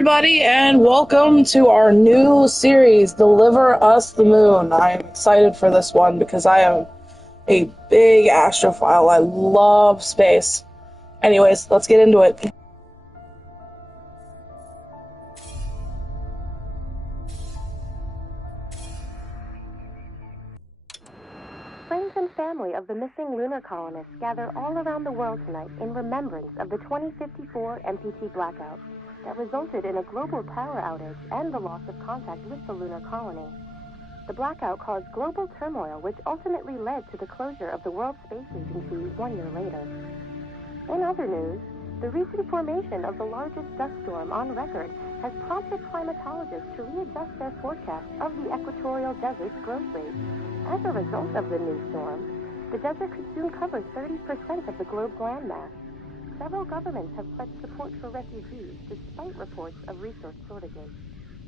Everybody, and welcome to our new series, Deliver Us the Moon. I'm excited for this one because I am a big astrophile. I love space. Anyways, let's get into it. Friends and family of the missing lunar colonists gather all around the world tonight in remembrance of the 2054 MPT blackout that resulted in a global power outage and the loss of contact with the lunar colony. The blackout caused global turmoil, which ultimately led to the closure of the World Space Agency 1 year later. In other news, the recent formation of the largest dust storm on record has prompted climatologists to readjust their forecast of the equatorial desert's growth rate. As a result of the new storm, the desert could soon cover 30% of the globe's landmass. Several governments have pledged support for refugees despite reports of resource shortages.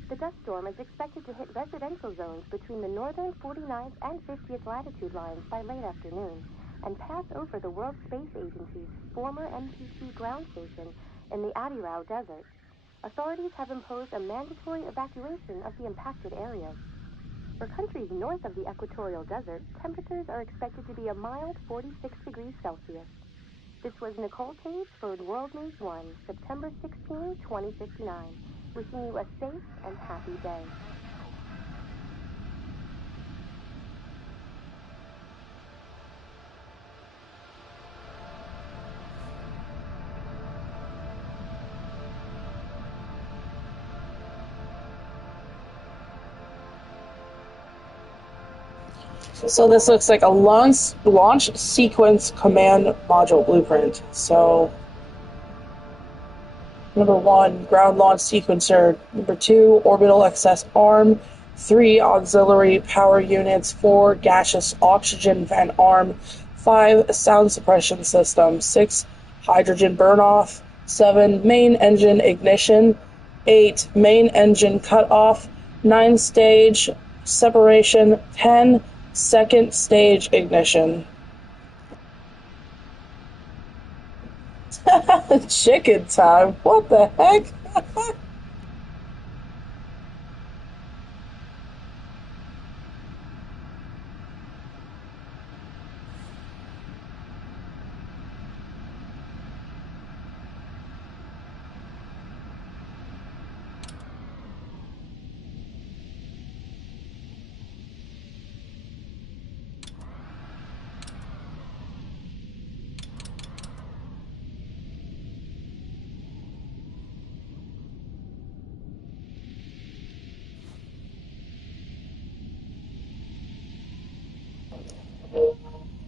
The dust storm is expected to hit residential zones between the northern 49th and 50th latitude lines by late afternoon and pass over the World Space Agency's former MPT ground station in the Adirau Desert. Authorities have imposed a mandatory evacuation of the impacted areas. For countries north of the equatorial desert, temperatures are expected to be a mild 46 degrees Celsius. This was Nicole Page for World News 1, September 16, 2059. Wishing you a safe and happy day. So this looks like a launch sequence command module blueprint. So number 1, ground launch sequencer. Number 2, orbital excess arm. 3, auxiliary power units. 4, gaseous oxygen vent arm. 5, sound suppression system. 6, hydrogen burn-off. 7, main engine ignition. 8, main engine cut-off. 9, stage separation. 10, second stage ignition. Chicken time. What the heck?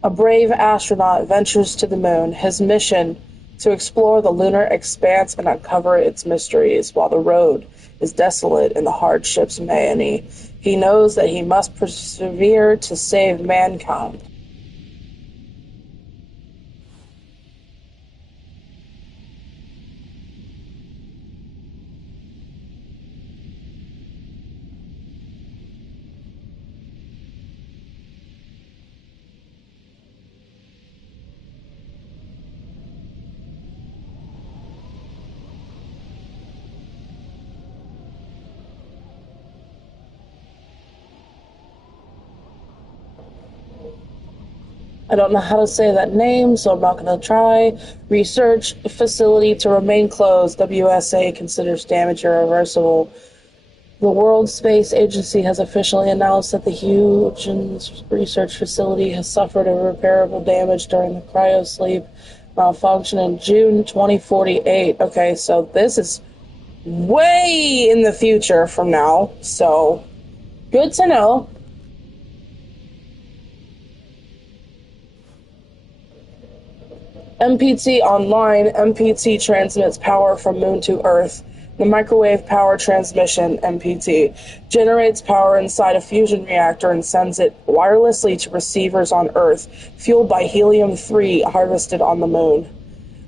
A brave astronaut ventures to the moon, his mission to explore the lunar expanse and uncover its mysteries. While the road is desolate and the hardships many, he knows that he must persevere to save mankind. I don't know how to say that name, so I'm not going to try. Research facility to remain closed. WSA considers damage irreversible. The World Space Agency has officially announced that the Huygens research facility has suffered irreparable damage during the cryosleep malfunction in June 2048. Okay, so this is way in the future from now, so good to know. MPT online. MPT transmits power from Moon to Earth. The microwave power transmission, MPT, generates power inside a fusion reactor and sends it wirelessly to receivers on Earth, fueled by helium-3 harvested on the Moon.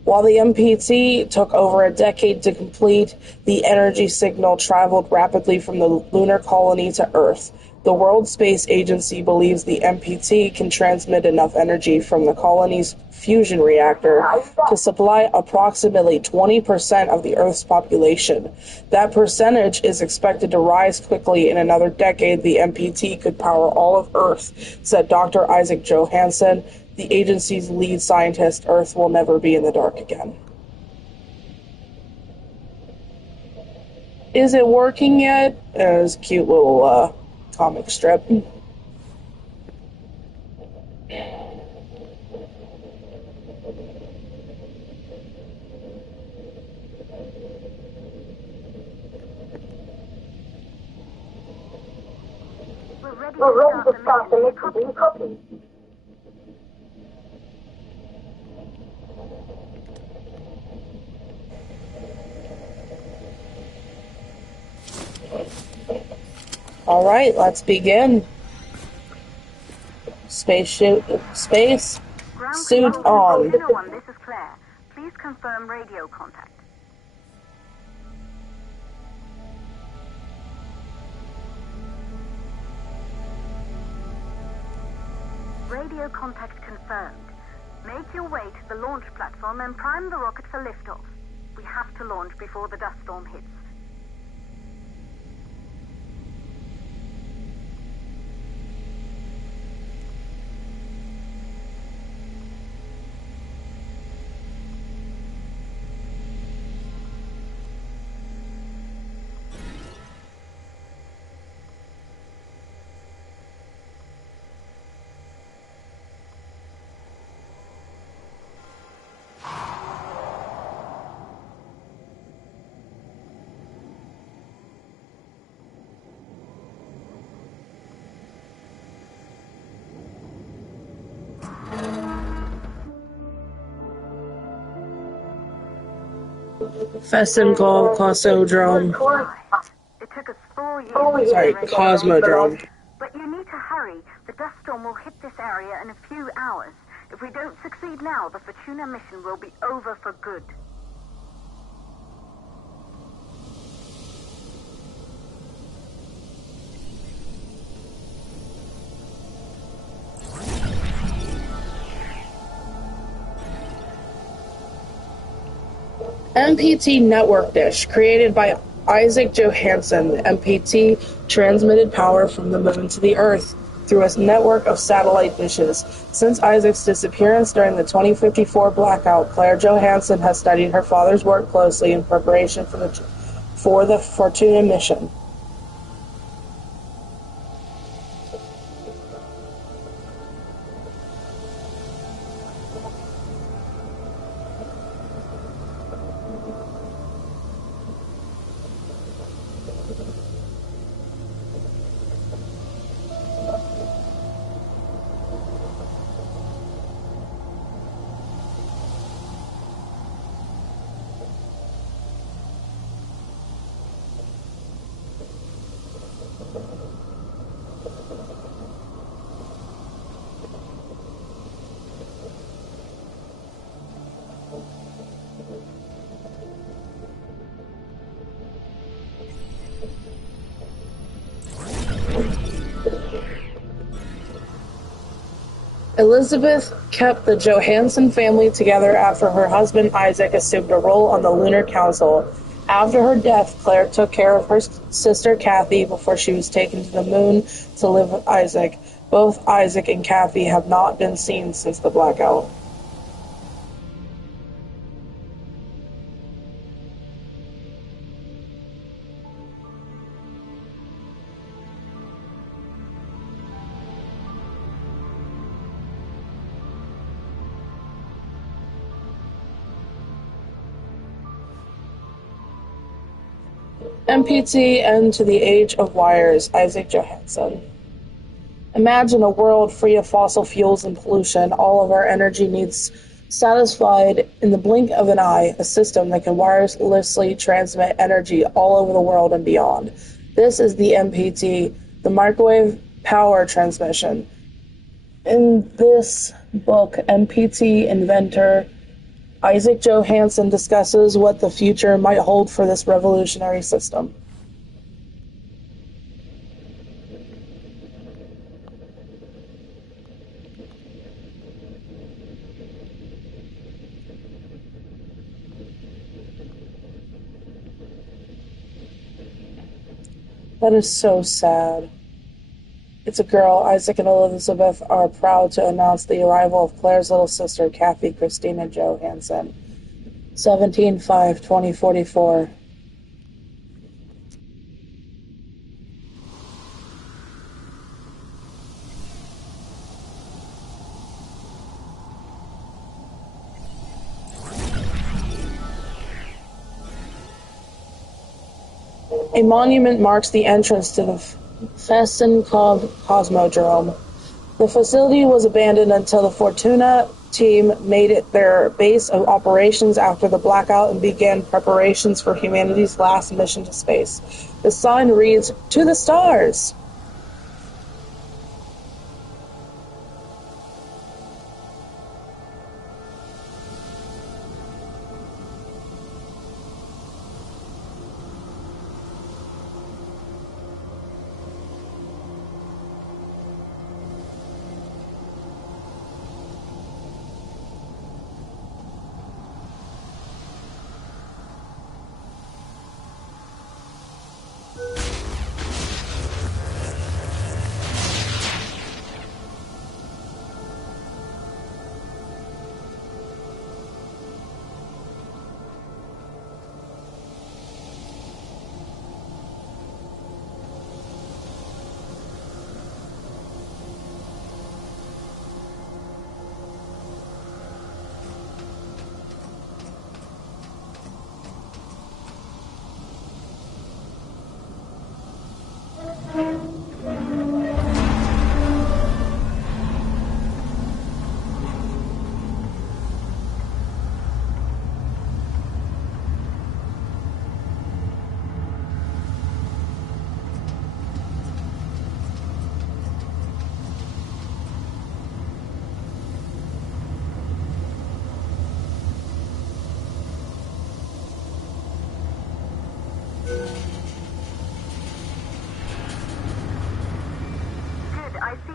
While the MPT took over a decade to complete, the energy signal traveled rapidly from the lunar colony to Earth. The World Space Agency believes the MPT can transmit enough energy from the colony's fusion reactor to supply approximately 20% of the Earth's population. That percentage is expected to rise quickly. In another decade, the MPT could power all of Earth, said Dr. Isaac Johansen, the agency's lead scientist. Earth will never be in the dark again. Is it working yet? It was a cute little comic strip. We're ready to start the mission. Copy. All right, let's begin. Space suit on. Inner One, this is Claire. Please confirm radio contact. Radio contact confirmed. Make your way to the launch platform and prime the rocket for liftoff. We have to launch before the dust storm hits. Fesengal Cosmodrome. It took us 4 years. Sorry, Cosmodrome. But you need to hurry. The dust storm will hit this area in a few hours. If we don't succeed now, the Fortuna mission will be over for good. MPT Network Dish, created by Isaac Johansen. MPT transmitted power from the moon to the Earth through a network of satellite dishes. Since Isaac's disappearance during the 2054 blackout, Claire Johansen has studied her father's work closely in preparation for the Fortuna mission. Elizabeth kept the Johansen family together after her husband Isaac assumed a role on the Lunar Council. After her death, Claire took care of her sister Kathy before she was taken to the moon to live with Isaac. Both Isaac and Kathy have not been seen since the blackout. MPT End to the Age of Wires, Isaac Johansen. Imagine a world free of fossil fuels and pollution, all of our energy needs satisfied in the blink of an eye, a system that can wirelessly transmit energy all over the world and beyond. This is the MPT, the microwave power transmission. In this book, MPT inventor Isaac Johansen discusses what the future might hold for this revolutionary system. That is so sad. It's a girl. Isaac and Elizabeth are proud to announce the arrival of Claire's little sister, Kathy Christina Johansson. 17/5/2044. A monument marks the entrance to the Fesenkov Cosmodrome. The facility was abandoned until the Fortuna team made it their base of operations after the blackout and began preparations for humanity's last mission to space. The sign reads, "To the stars!"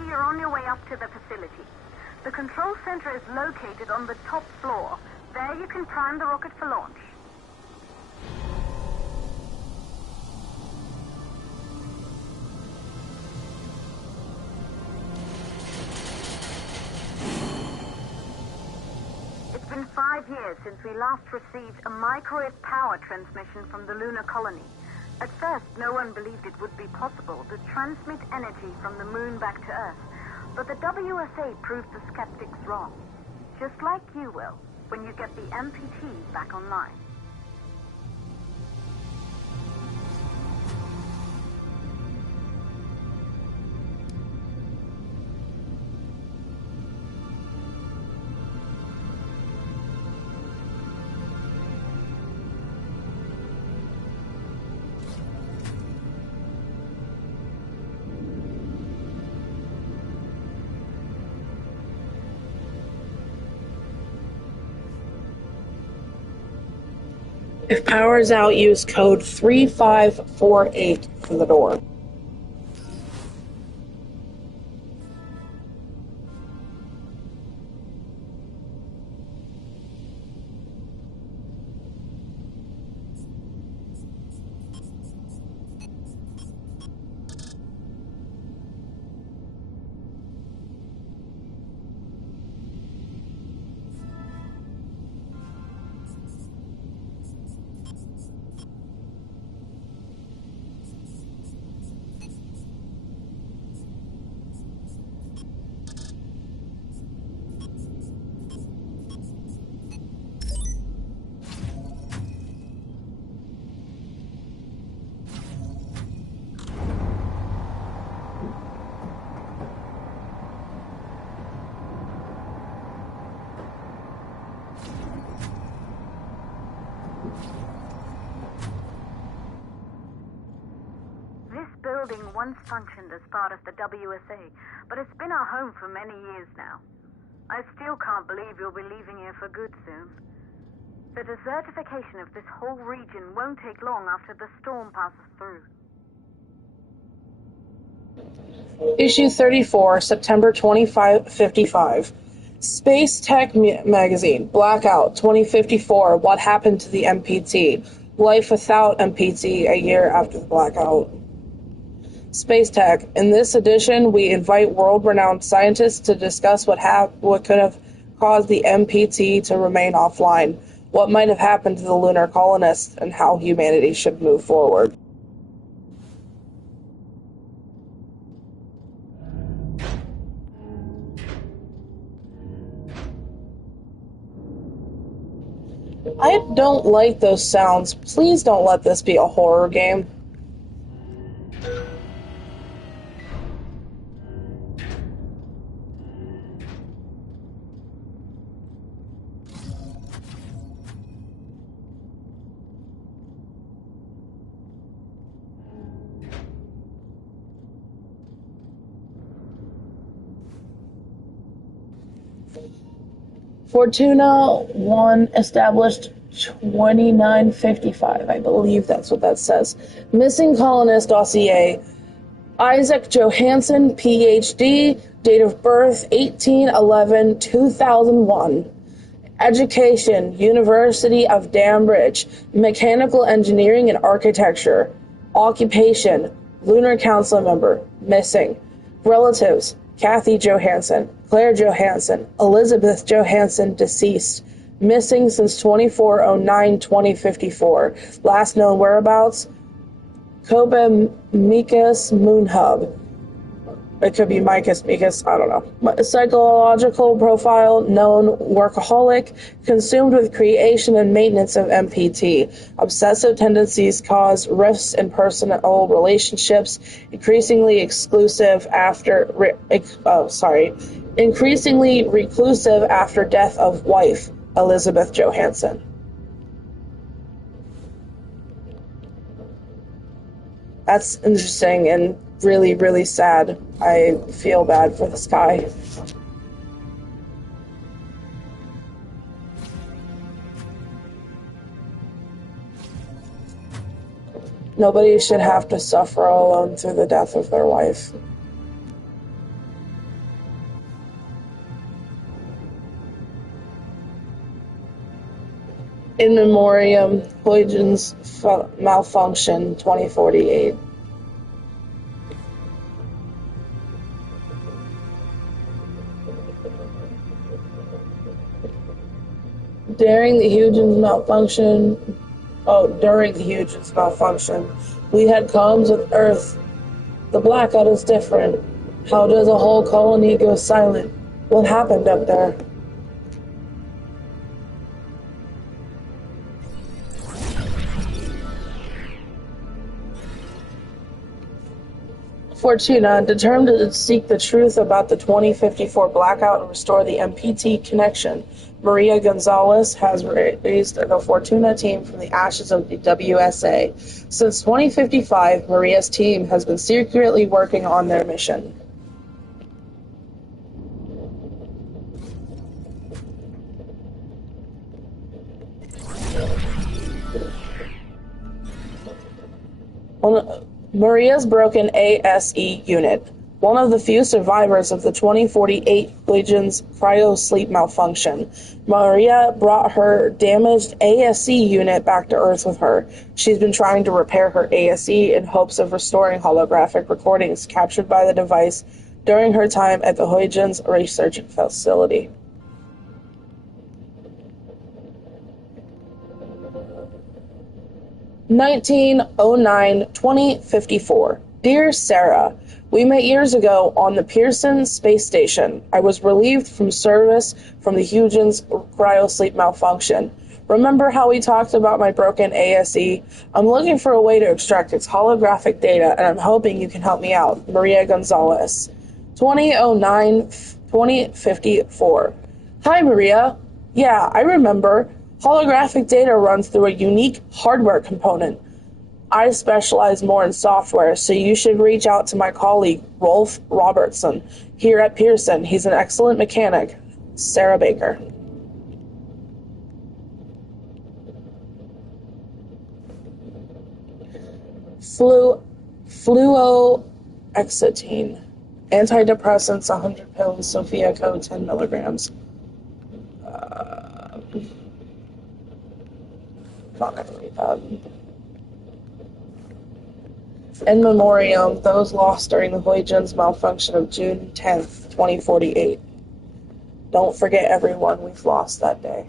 You're on your way up to the facility. The control center is located on the top floor. There you can prime the rocket for launch. It's been 5 years since we last received a microwave power transmission from the lunar colony. At first, no one believed it would be possible to transmit energy from the moon back to Earth. But the WSA proved the skeptics wrong. Just like you will, when you get the MPT back online. If power is out, use code 3548 for the door. Building once functioned as part of the WSA, but it's been our home for many years now. I still can't believe you'll be leaving here for good soon. The desertification of this whole region won't take long after the storm passes through. Issue 34, September 2555. Space Tech Magazine, Blackout, 2054, What Happened to the MPT? Life Without MPT, a year after the blackout. Space Tech. In this edition, we invite world-renowned scientists to discuss what could have caused the MPT to remain offline, what might have happened to the lunar colonists, and how humanity should move forward. I don't like those sounds. Please don't let this be a horror game. Fortuna 1 established 2955. I believe that's what that says. Missing colonist dossier. Isaac Johansson, PhD, date of birth 18/11/2001. Education, University of Cambridge, Mechanical Engineering and Architecture. Occupation, Lunar Council member, missing. Relatives, Kathy Johansson, Claire Johansson, Elizabeth Johansson, deceased. Missing since 24/09/2054. Last known whereabouts, Kobe Mikas Moonhub. It could be Micus Mikas, I don't know. Psychological profile, known workaholic, consumed with creation and maintenance of MPT. Reclusive after death of wife, Elizabeth Johansson. That's interesting and really, really sad. I feel bad for this guy. Nobody should have to suffer alone through the death of their wife. In Memoriam, Huygens Malfunction, 2048. During the Huygens malfunction, we had comms with Earth. The blackout is different. How does a whole colony go silent? What happened up there? Fortuna, determined to seek the truth about the 2054 blackout and restore the MPT connection, Maria Gonzalez has raised the Fortuna team from the ashes of the WSA. Since 2055, Maria's team has been secretly working on their mission. Maria's broken ASE unit. One of the few survivors of the 2048 Huygens cryo-sleep malfunction. Maria brought her damaged ASE unit back to Earth with her. She's been trying to repair her ASE in hopes of restoring holographic recordings captured by the device during her time at the Huygens research facility. (1909-2054) Dear Sarah, we met years ago on the Pearson space station. I was relieved from service from the Huygens cryosleep malfunction. Remember how we talked about my broken ASE? I'm looking for a way to extract its holographic data, and I'm hoping you can help me out. Maria Gonzalez. 2009-2054. Hi, Maria. Yeah, I remember. Holographic data runs through a unique hardware component. I specialize more in software, so you should reach out to my colleague, Rolf Robertson, here at Pearson. He's an excellent mechanic. Sarah Baker. Fluoxetine. Antidepressants, 100 pills. Sophia Co. 10 milligrams. Not gonna read that. In memoriam, those lost during the Huygens malfunction of June 10th, 2048. Don't forget everyone we've lost that day.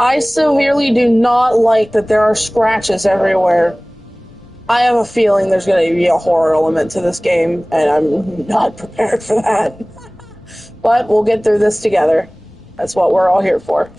I severely do not like that there are scratches everywhere. I have a feeling there's going to be a horror element to this game, and I'm not prepared for that. But we'll get through this together. That's what we're all here for.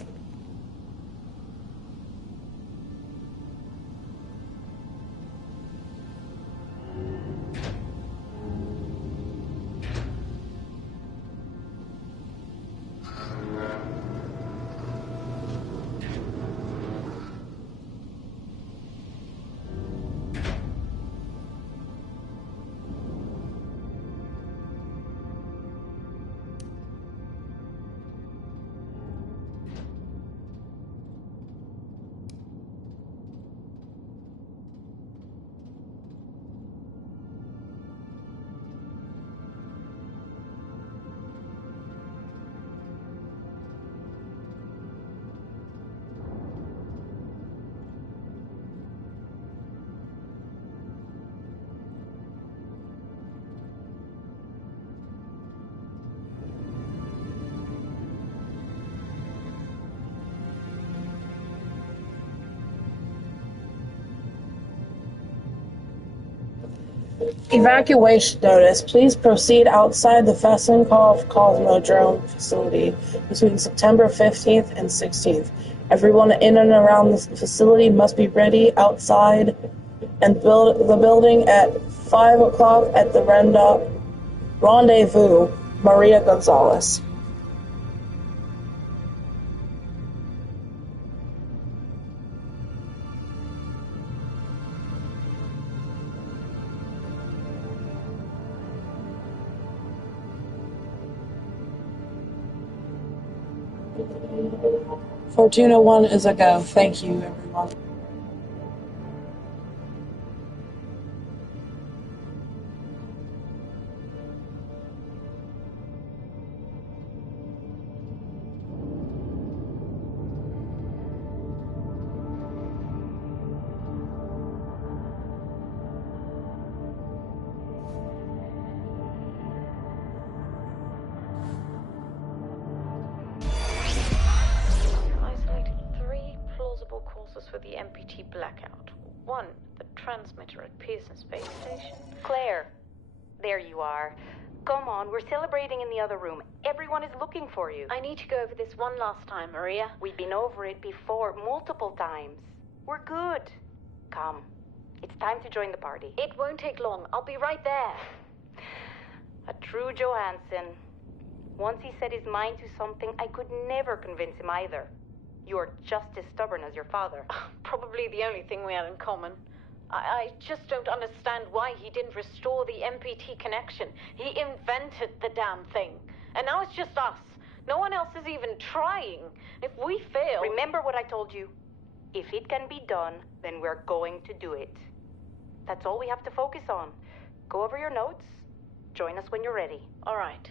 Evacuation notice. Please proceed outside the Vesenkov Cosmodrome facility between September 15th and 16th. Everyone in and around the facility must be ready outside and the building at 5 o'clock at the rendezvous. Maria Gonzalez. Fortuna 1 is a go. Thank you, everyone. For the MPT blackout. 1, the transmitter at Pearson Space Station. Claire, there you are. Come on, we're celebrating in the other room. Everyone is looking for you. I need to go over this one last time, Maria. We've been over it before, multiple times. We're good. Come, it's time to join the party. It won't take long. I'll be right there. A true Johansson. Once he set his mind to something, I could never convince him either. You're just as stubborn as your father. Probably the only thing we had in common. I just don't understand why he didn't restore the MPT connection. He invented the damn thing. And now it's just us. No one else is even trying. If we fail... Remember what I told you. If it can be done, then we're going to do it. That's all we have to focus on. Go over your notes. Join us when you're ready. All right.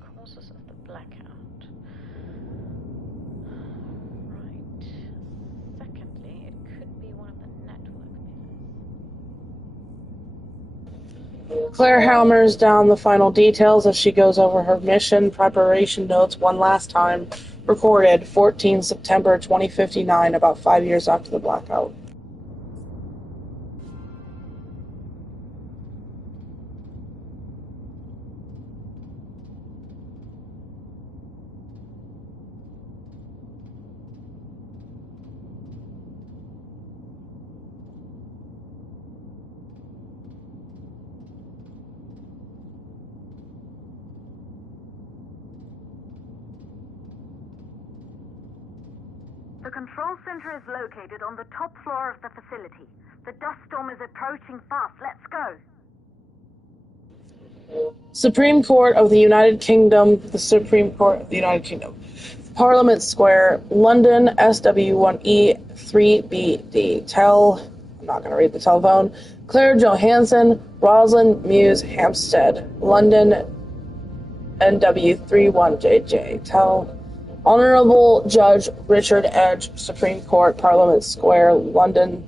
Causes of the blackout. Claire hammers down the final details as she goes over her mission preparation notes one last time. Recorded 14 September 2059, about 5 years after the blackout. The control center is located on the top floor of the facility. The dust storm is approaching fast. Let's go. Supreme Court of the United Kingdom. The Supreme Court of the United Kingdom. Parliament Square, London, SW1E 3BD. I'm not going to read the telephone. Claire Johansson, Rosalind Muse Hampstead, London, NW31JJ. Honorable Judge Richard Edge, Supreme Court, Parliament Square, London.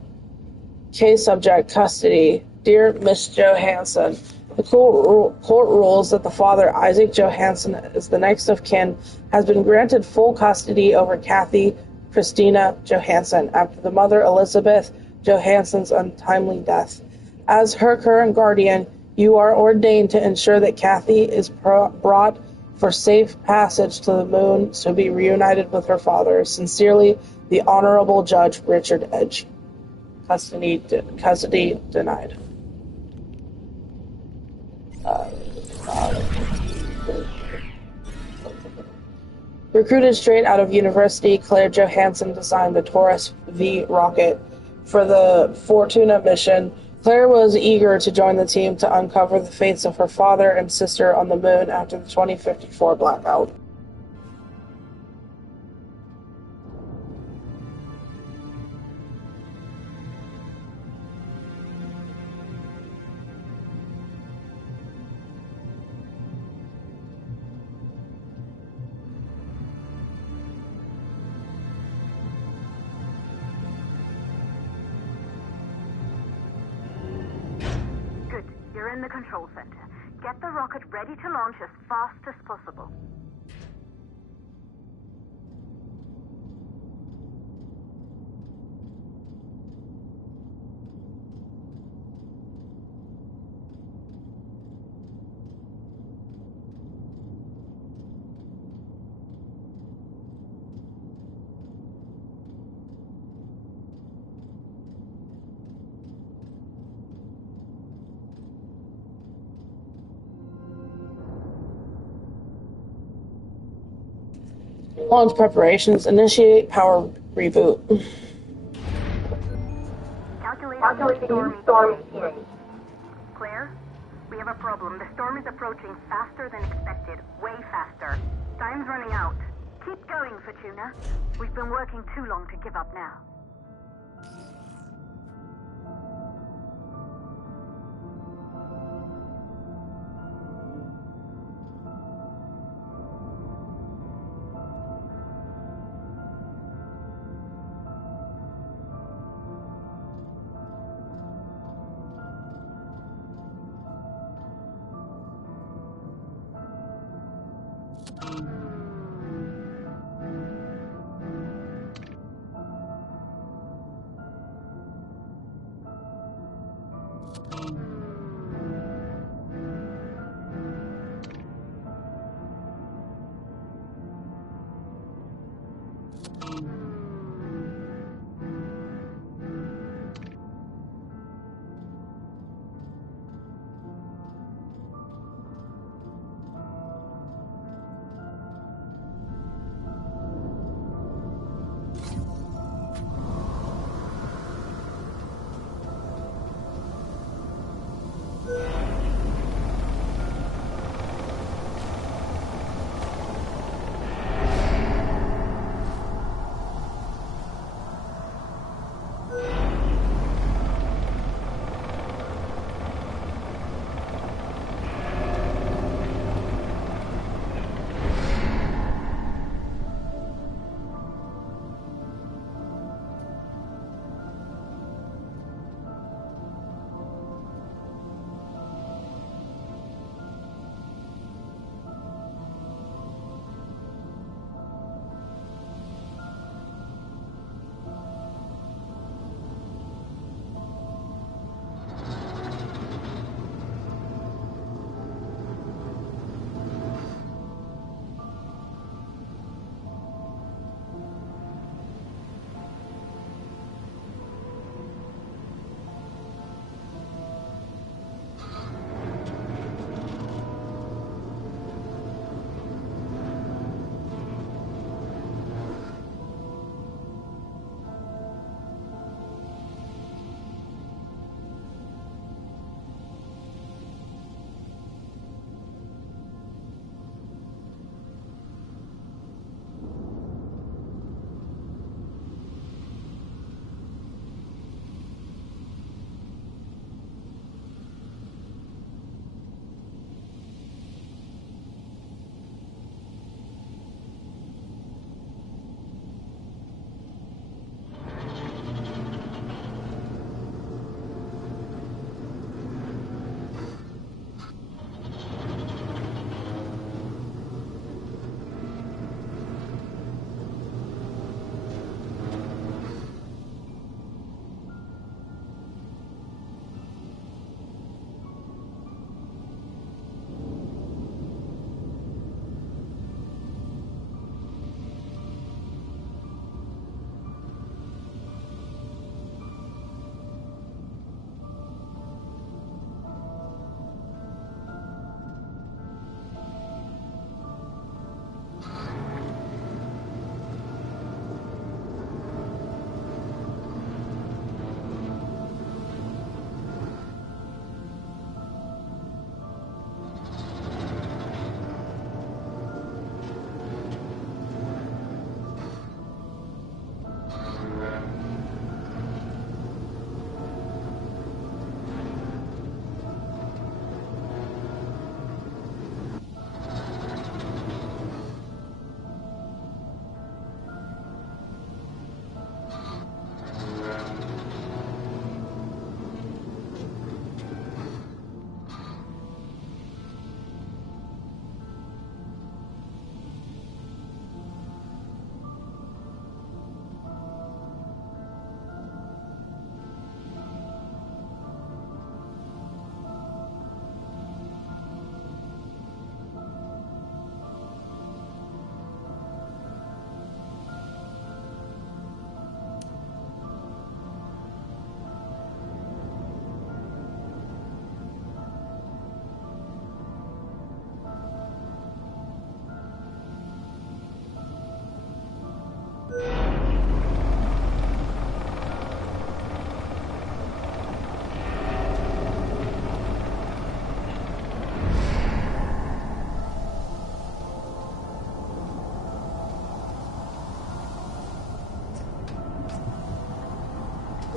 Case subject, custody. Dear Miss Johansson, the court rules that the father, Isaac Johansson, is the next of kin, has been granted full custody over Kathy Christina Johansson after the mother, Elizabeth Johansson's untimely death. As her current guardian, you are ordained to ensure that Kathy is brought for safe passage to the moon to be reunited with her father. Sincerely, the Honorable Judge Richard Edge. Custody denied. Recruited straight out of university, Claire Johansson designed the Taurus V rocket for the Fortuna mission. Claire was eager to join the team to uncover the fates of her father and sister on the moon after the 2054 blackout. You're in the control center. Get the rocket ready to launch as fast as possible. Launch preparations. Initiate power reboot. Calculating storm. Claire, we have a problem. The storm is approaching faster than expected. Way faster. Time's running out. Keep going, Fortuna. We've been working too long to give up now.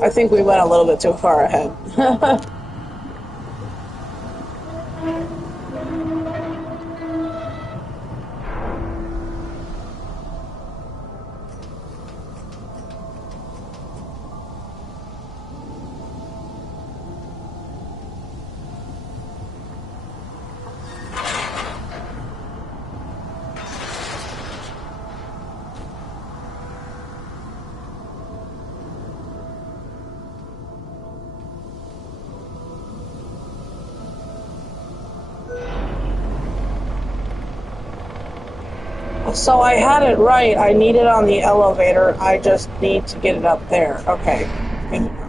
I think we went a little bit too far ahead. So I had it right. I need it on the elevator. I just need to get it up there. Okay. Good to know.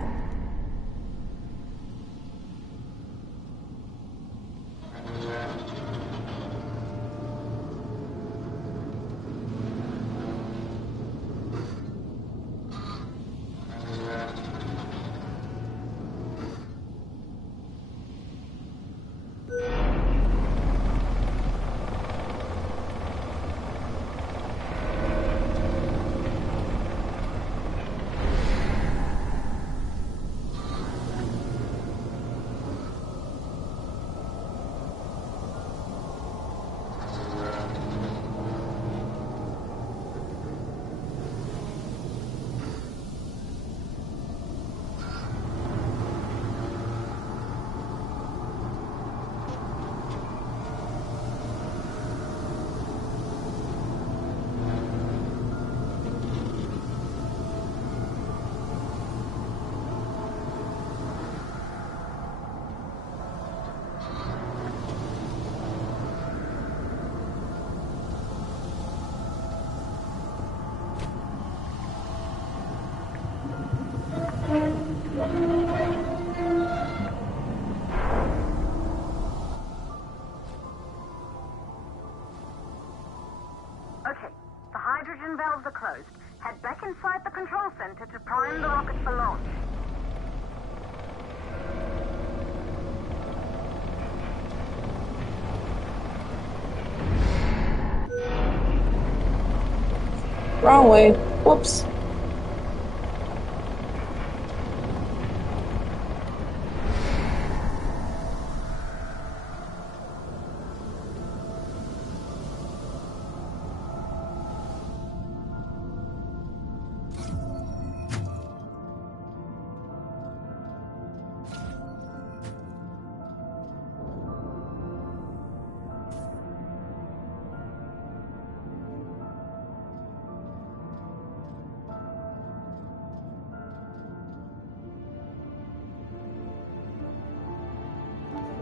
Okay, the hydrogen valves are closed. Head back inside the control center to prime the rocket for launch. Wrong way. Whoops.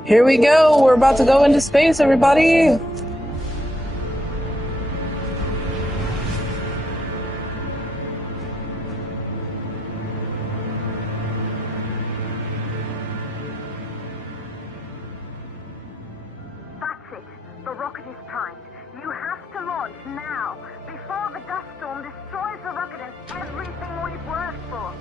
Here we go. We're about to go into space, everybody. That's it. The rocket is primed. You have to launch now, before the dust storm destroys the rocket and everything we've worked for.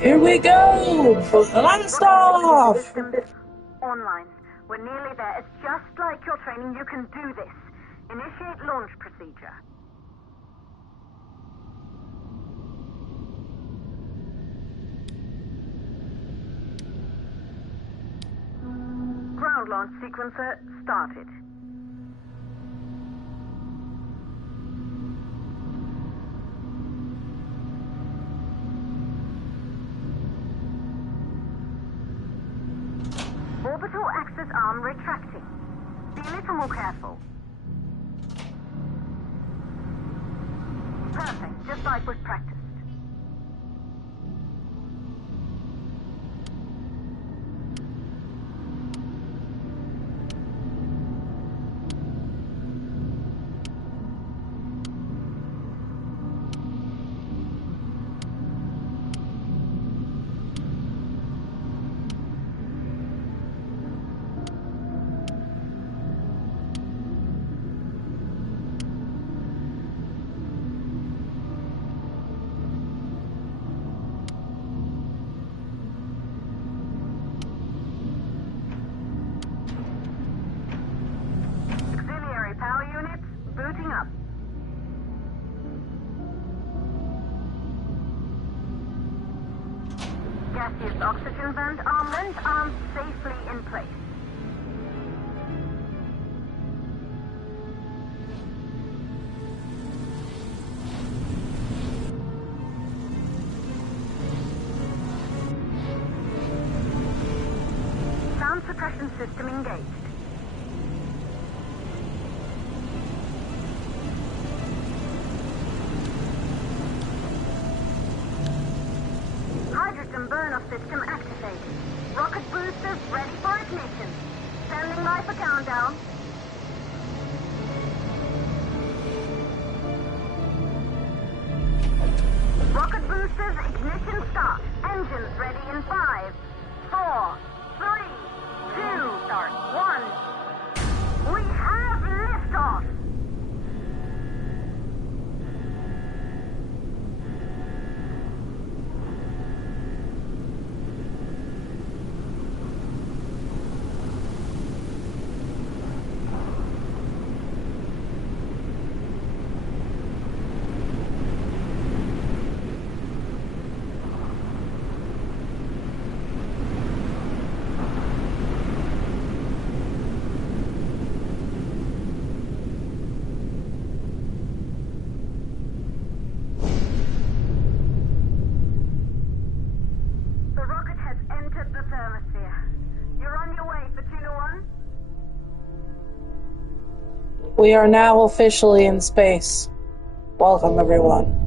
Here we go! Blast off! Systems online. We're nearly there. It's just like your training. You can do this. Initiate launch procedure. Ground launch sequencer started. orbital axis arm retracting. Be a little more careful. Perfect, just like was practiced. Power units, booting up. Gaseous oxygen vent arms safely in place. Sound suppression system engaged. Hydrogen burn-off system activated. Rocket boosters ready for ignition. Standing by for countdown. Rocket boosters ignition start. Engines ready in 5, 4, 3, 2, start 1. We have liftoff. We are now officially in space. Welcome, everyone.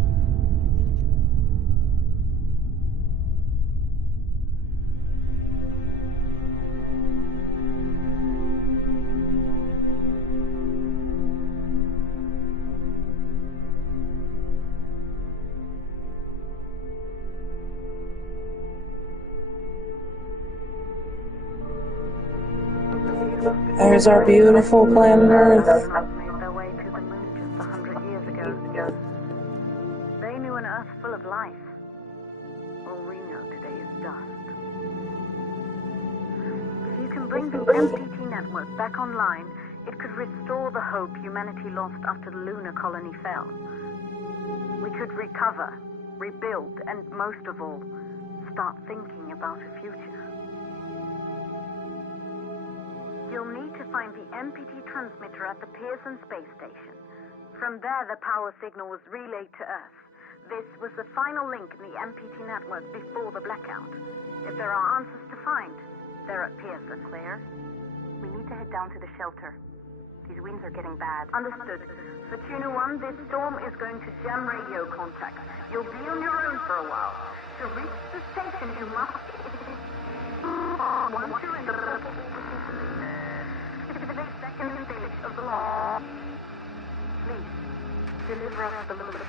There's our beautiful planet Earth. Made their way to the moon just 100 years ago. They knew an Earth full of life. All we know today is dust. If you can bring the MPT network back online, it could restore the hope humanity lost after the lunar colony fell. We could recover, rebuild, and most of all, start thinking about a future. You'll need to find the MPT transmitter at the Pearson space station. From there, the power signal was relayed to Earth. This was the final link in the MPT network before the blackout. If there are answers to find, they're at Pearson. Claire, we need to head down to the shelter. These winds are getting bad. Understood. For Tuna 1, this storm is going to jam radio contact. You'll be on your own for a while. To reach the station, you must... Once you're in the second stage of the law, please, deliver us the moon.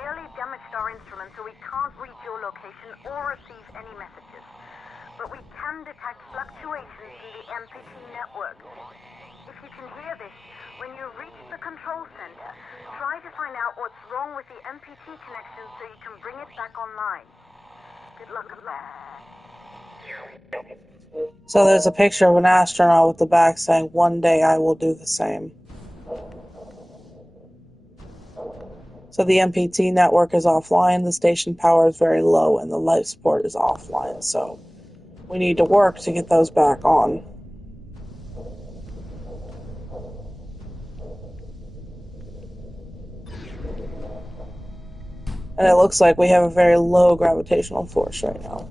severely damaged our instruments, so we can't reach your location or receive any messages. But we can detect fluctuations in the MPT network. If you can hear this, when you reach the control center, try to find out what's wrong with the MPT connection so you can bring it back online. Good luck with that. So there's a picture of an astronaut with the back saying, "One day I will do the same." So the MPT network is offline, the station power is very low, and the life support is offline. So we need to work to get those back on. And it looks like we have a very low gravitational force right now.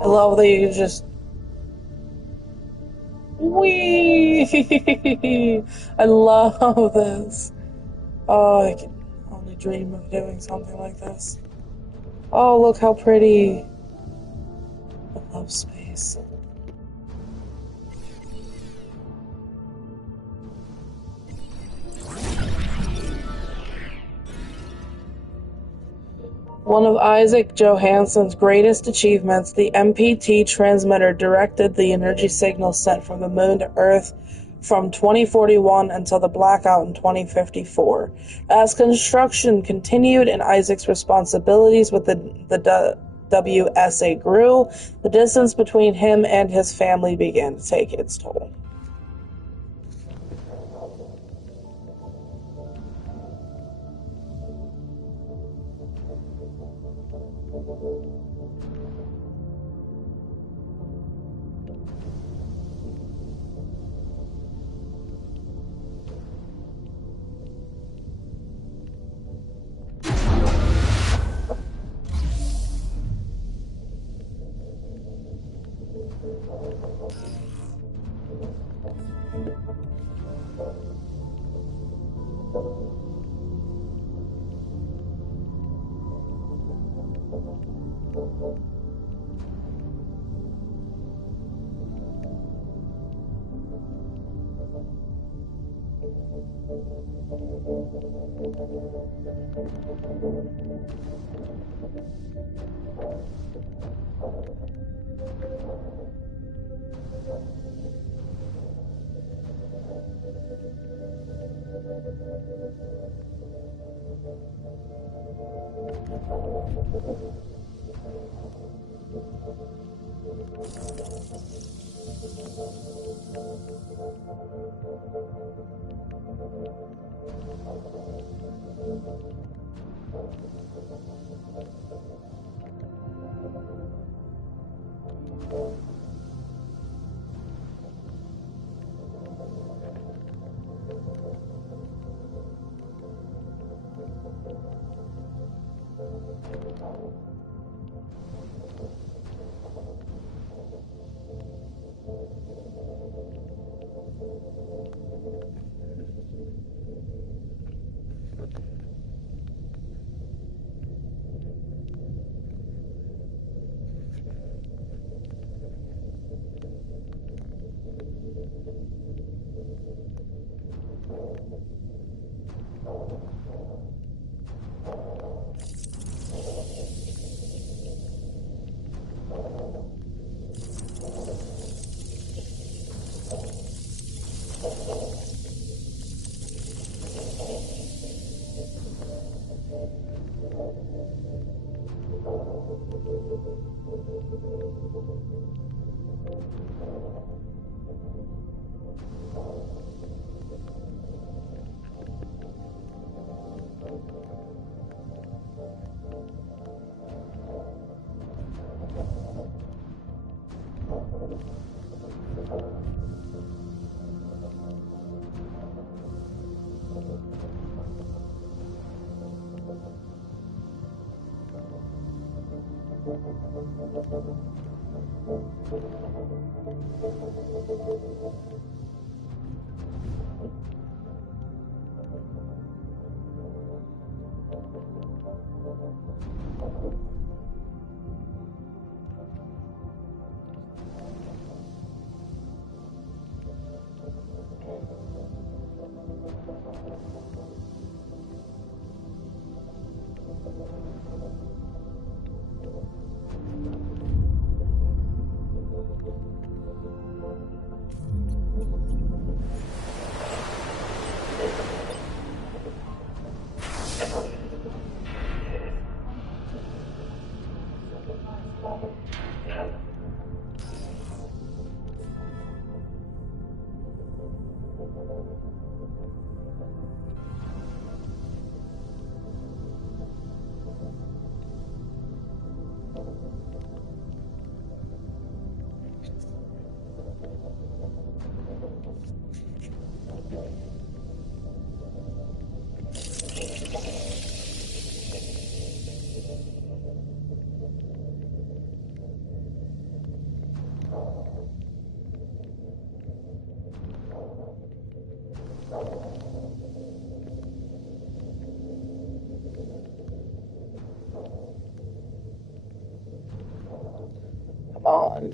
I love that you just... Whee! I love this. Oh, I can only dream of doing something like this. Oh, look how pretty. I love space. One of Isaac Johansson's greatest achievements, the MPT transmitter directed the energy signal sent from the moon to Earth from 2041 until the blackout in 2054. As construction continued and Isaac's responsibilities with the WSA grew, the distance between him and his family began to take its toll.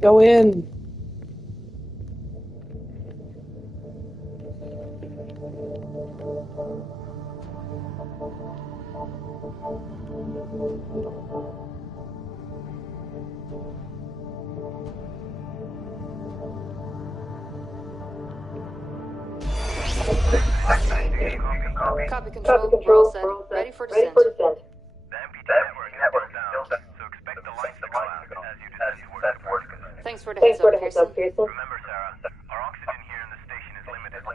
Go in. Copy control. We're all set. Ready for descent. The MPT network is still down, so expect the lights to go out as you descend towards Worcester. Thanks for the heads up, Pearson. Remember, Sarah, our oxygen here in the station is limited.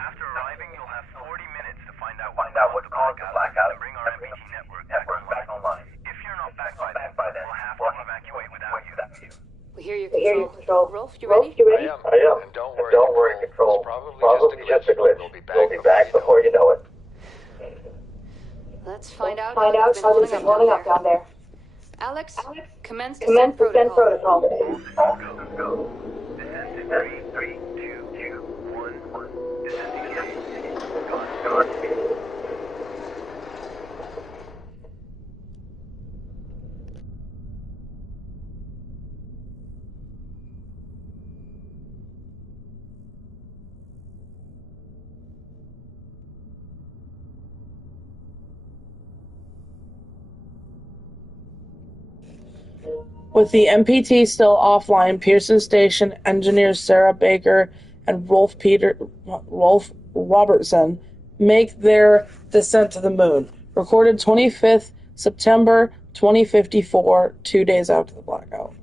After arriving, you'll have 40 minutes to find out what caused the blackout and bring our MPT network back online. If you're not back by then, we'll have to evacuate without you. We hear you, Control. Rolf, you ready? I am. And don't worry, Control. It's probably just a glitch. We'll be back before you know it. Let's find out how it's been holding up down there. Alex, commence descent protocol. All systems go. Descent in 3, 2, 2, 1. Descending. Gone. With the MPT still offline, Pearson Station engineers Sarah Baker and Rolf Robertson make their descent to the moon. Recorded 25th September 2054, 2 days after the blackout.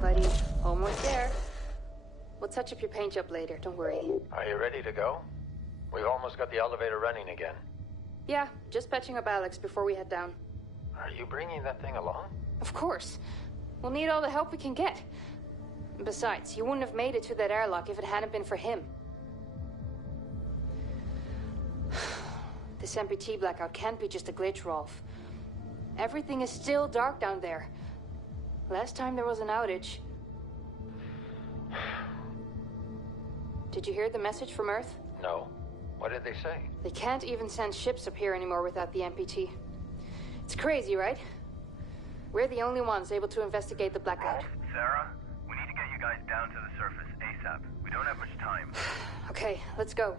Buddy, almost there. We'll touch up your paint job later, don't worry. Are you ready to go? We've almost got the elevator running again. Yeah, just patching up Alex before we head down. Are you bringing that thing along? Of course. We'll need all the help we can get. Besides, you wouldn't have made it to that airlock if it hadn't been for him. This MPT blackout can't be just a glitch, Rolf. Everything is still dark down there. Last time there was an outage. Did you hear the message from Earth? No. What did they say? They can't even send ships up here anymore without the MPT. It's crazy, right? We're the only ones able to investigate the blackout. Sarah, we need to get you guys down to the surface ASAP. We don't have much time. Okay, let's go.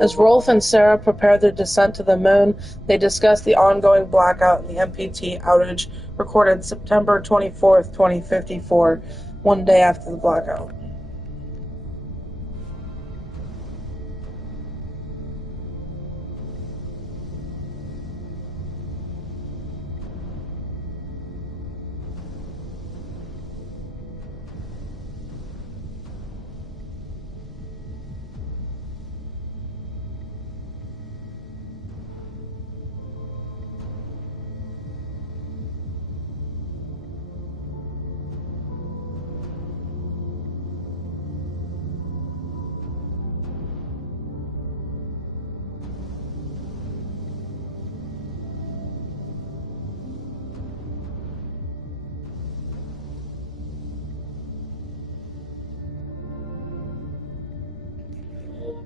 As Rolf and Sarah prepare their descent to the moon, they discuss the ongoing blackout and the MPT outage recorded September 24th, 2054, one day after the blackout.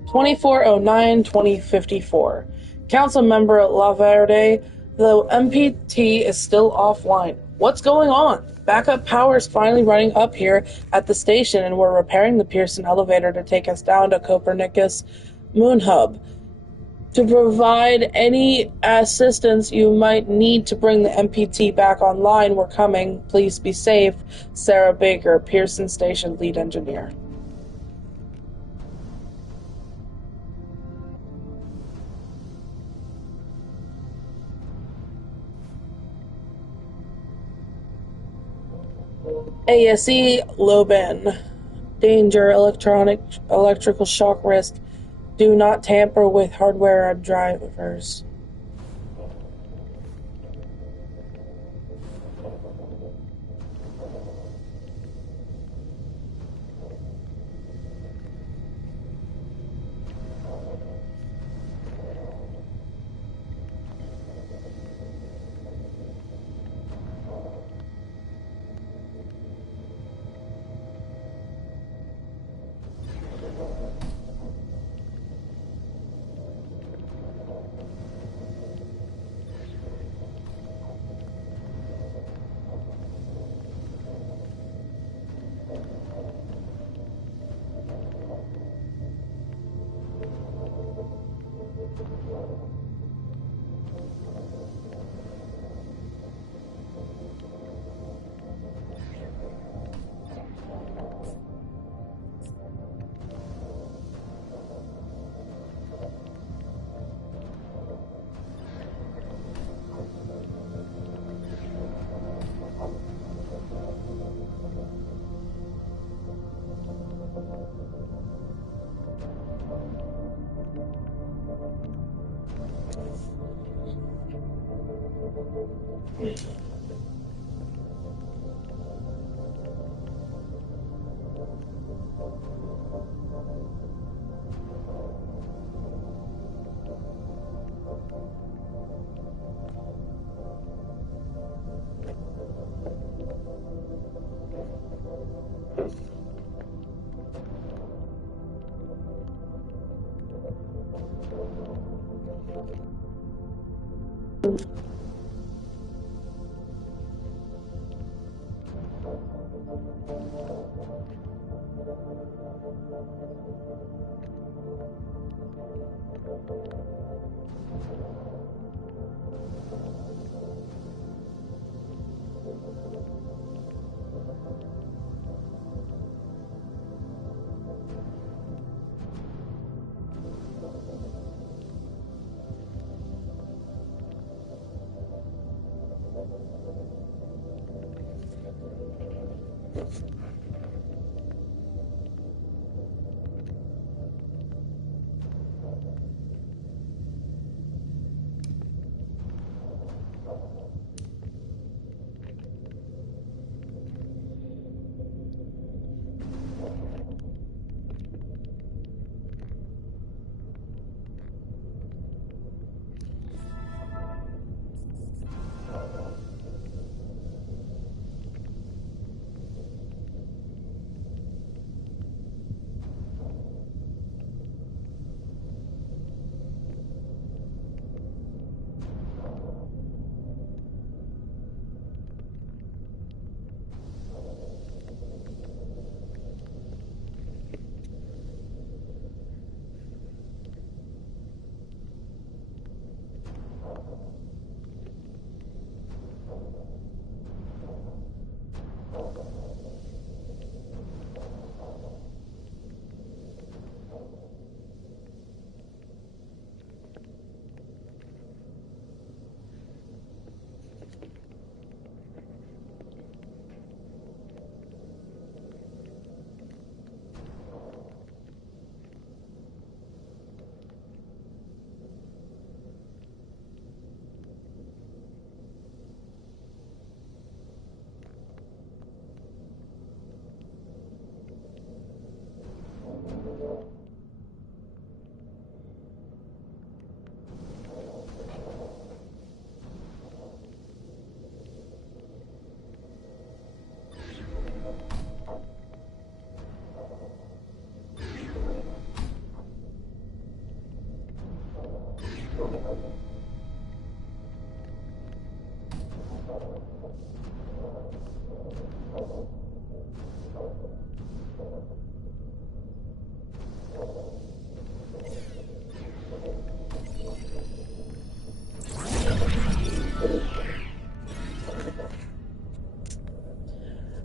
(2409-2054). Council member Laverde, the MPT is still offline. What's going on? Backup power is finally running up here at the station, and we're repairing the Pearson elevator to take us down to Copernicus Moon Hub. To provide any assistance you might need to bring the MPT back online, we're coming. Please be safe. Sarah Baker, Pearson Station lead engineer. ASE Loban. Danger, electrical shock risk. Do not tamper with hardware and drivers.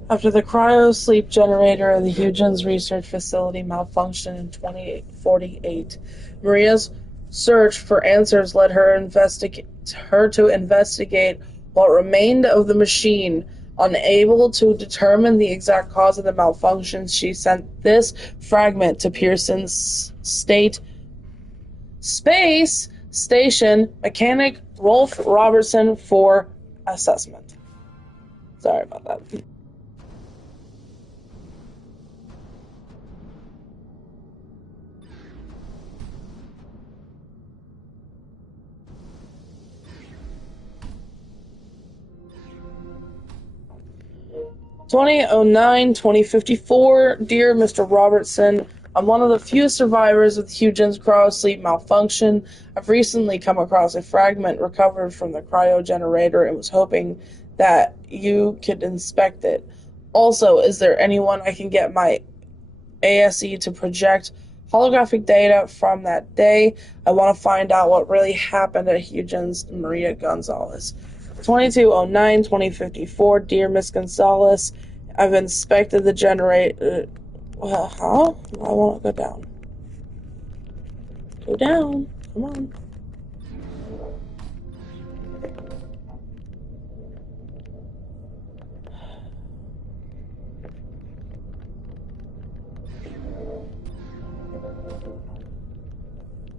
After the cryo-sleep generator of the Huygens research facility malfunctioned in 2048, Maria's search for answers led her to investigate what remained of the machine. Unable to determine the exact cause of the malfunction, she sent this fragment to Pearson's space station mechanic Rolf Robertson for assessment. Sorry about that. 2009-2054. Dear Mr. Robertson, I'm one of the few survivors of the Huygens cryo-sleep malfunction. I've recently come across a fragment recovered from the cryo-generator and was hoping that you could inspect it. Also, is there anyone I can get my ASE to project holographic data from that day? I want to find out what really happened at Huygens and Maria Gonzalez. 2209-2054. Dear Miss Gonzalez, I've inspected the generator. I won't go down. Go down. Come on.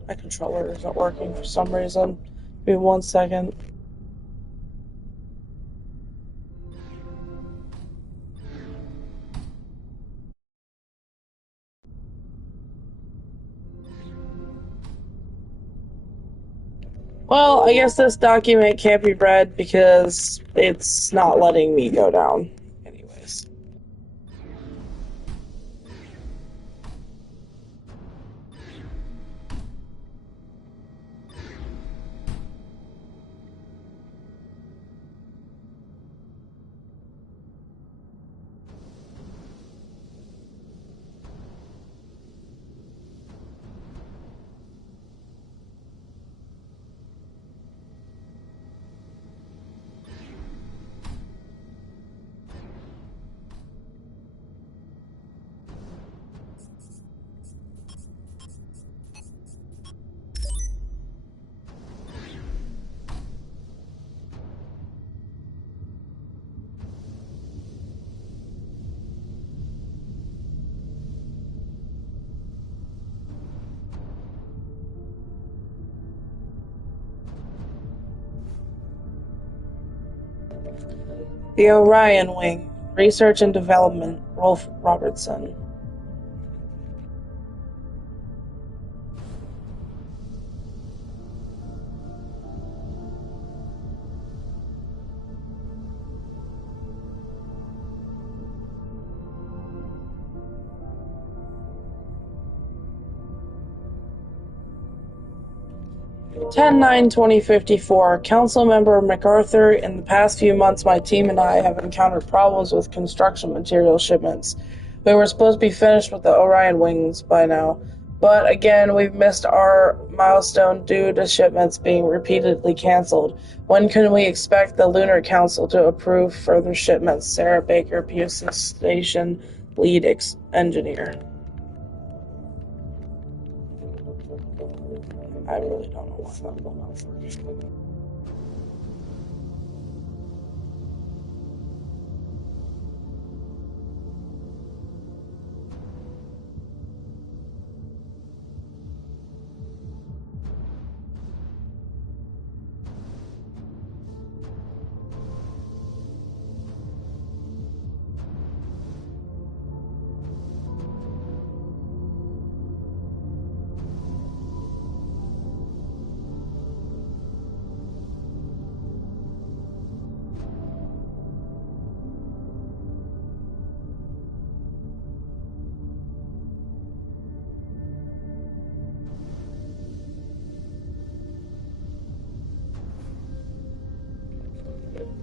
My controller isn't working for some reason. Give me 1 second. Well, I guess this document can't be read because it's not letting me go down. Anyways. The Orion Wing, Research and Development, Rolf Robertson. Ten 9-2054. Councilmember MacArthur, in the past few months my team and I have encountered problems with construction material shipments. We were supposed to be finished with the Orion Wings by now, but again we've missed our milestone due to shipments being repeatedly cancelled. When can we expect the Lunar Council to approve further shipments? Sarah Baker, Pearson Station Lead Engineer. I really don't know what's going on for me.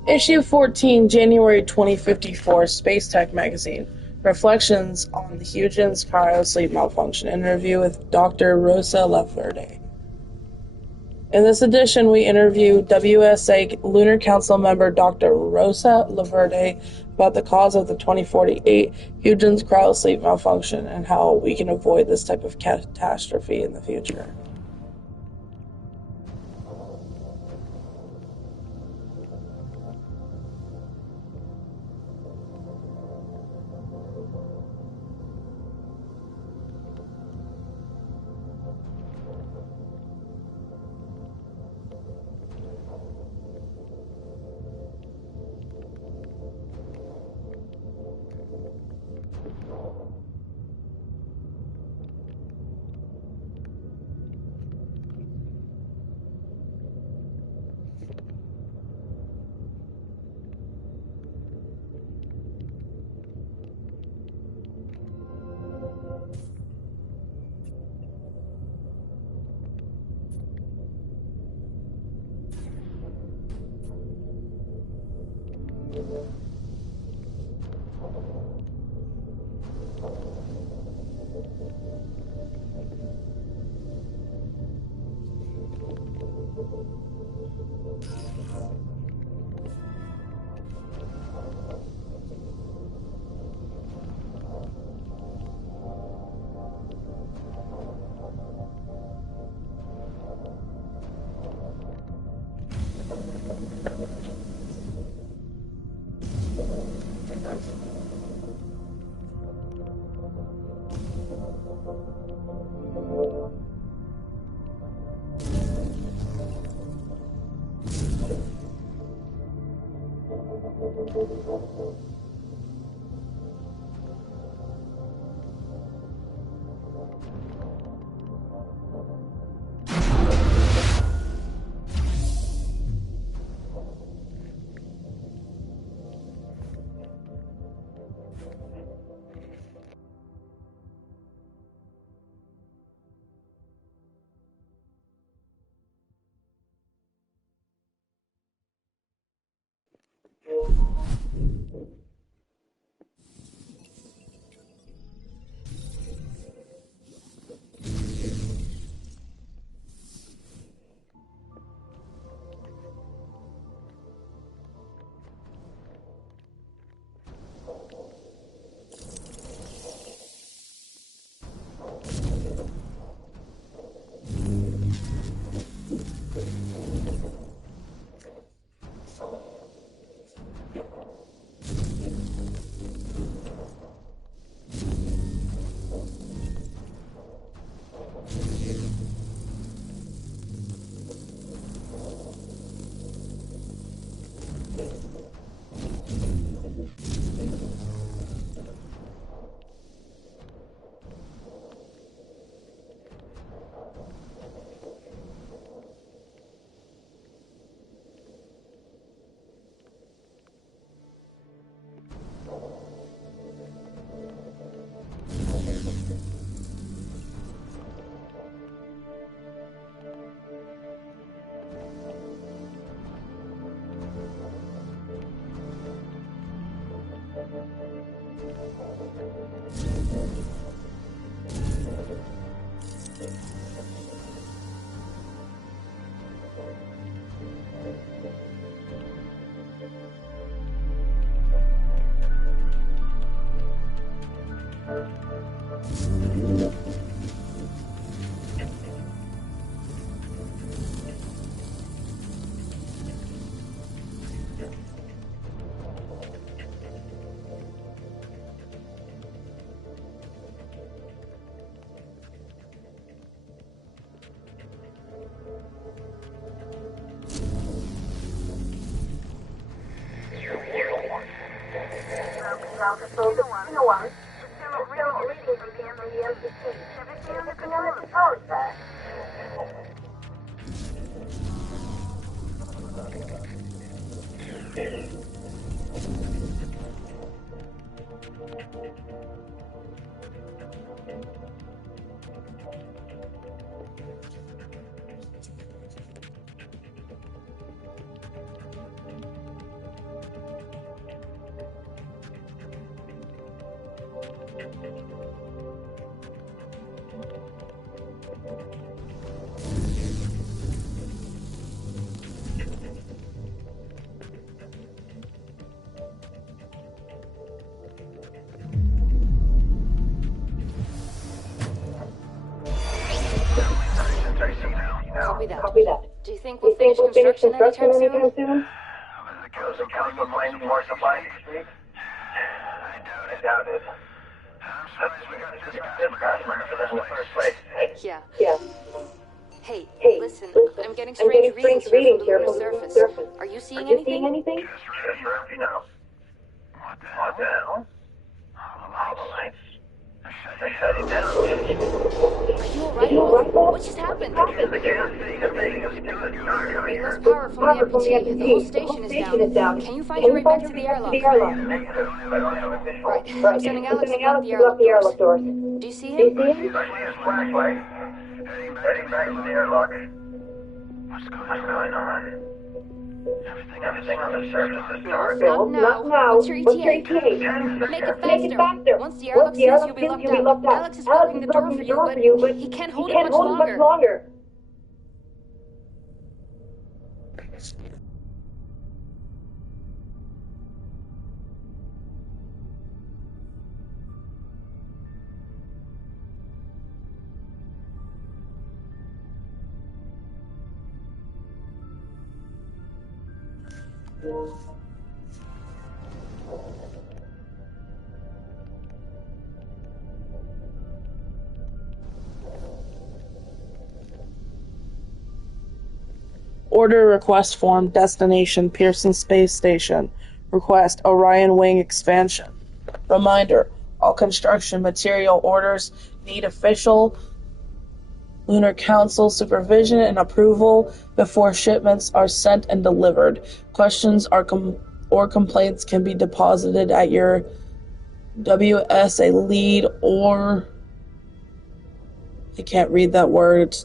Issue 14, January 2054, Space Tech Magazine. Reflections on the Huygens Cryosleep Malfunction interview with Dr. Rosa Laverde. In this edition, we interview WSA Lunar Council member Dr. Rosa Laverde about the cause of the 2048 Huygens Cryosleep Malfunction and how we can avoid this type of catastrophe in the future. finish construction anytime soon? The council claims more supplies each week? I doubt it. I'm surprised we got this customer for this in the first place. Yeah. Hey, listen, I'm getting strange readings here from the lunar surface. Are you seeing anything? Just for now. What the hell? All the lights. They're shutting down. Are you alright? What just happened? The gas thing is good. We lost power from the MPT. The whole station is down. Can you find your way back to the airlock? Right. I'm sending Alex to block the airlock doors. Do you see him? I see his flashlight. Heading back to the airlock. What's going on? Everything on the surface is dark. Not now. What's your ETA? Make it faster. Once the airlock sees you'll be locked out. Alex is blocking the door for you, but he can't hold it much longer. Order request form, destination, Pearson Space Station. Request, Orion Wing expansion. Reminder, all construction material orders need official Lunar Council supervision and approval before shipments are sent and delivered. Questions or complaints can be deposited at your WSA lead or... I can't read that word.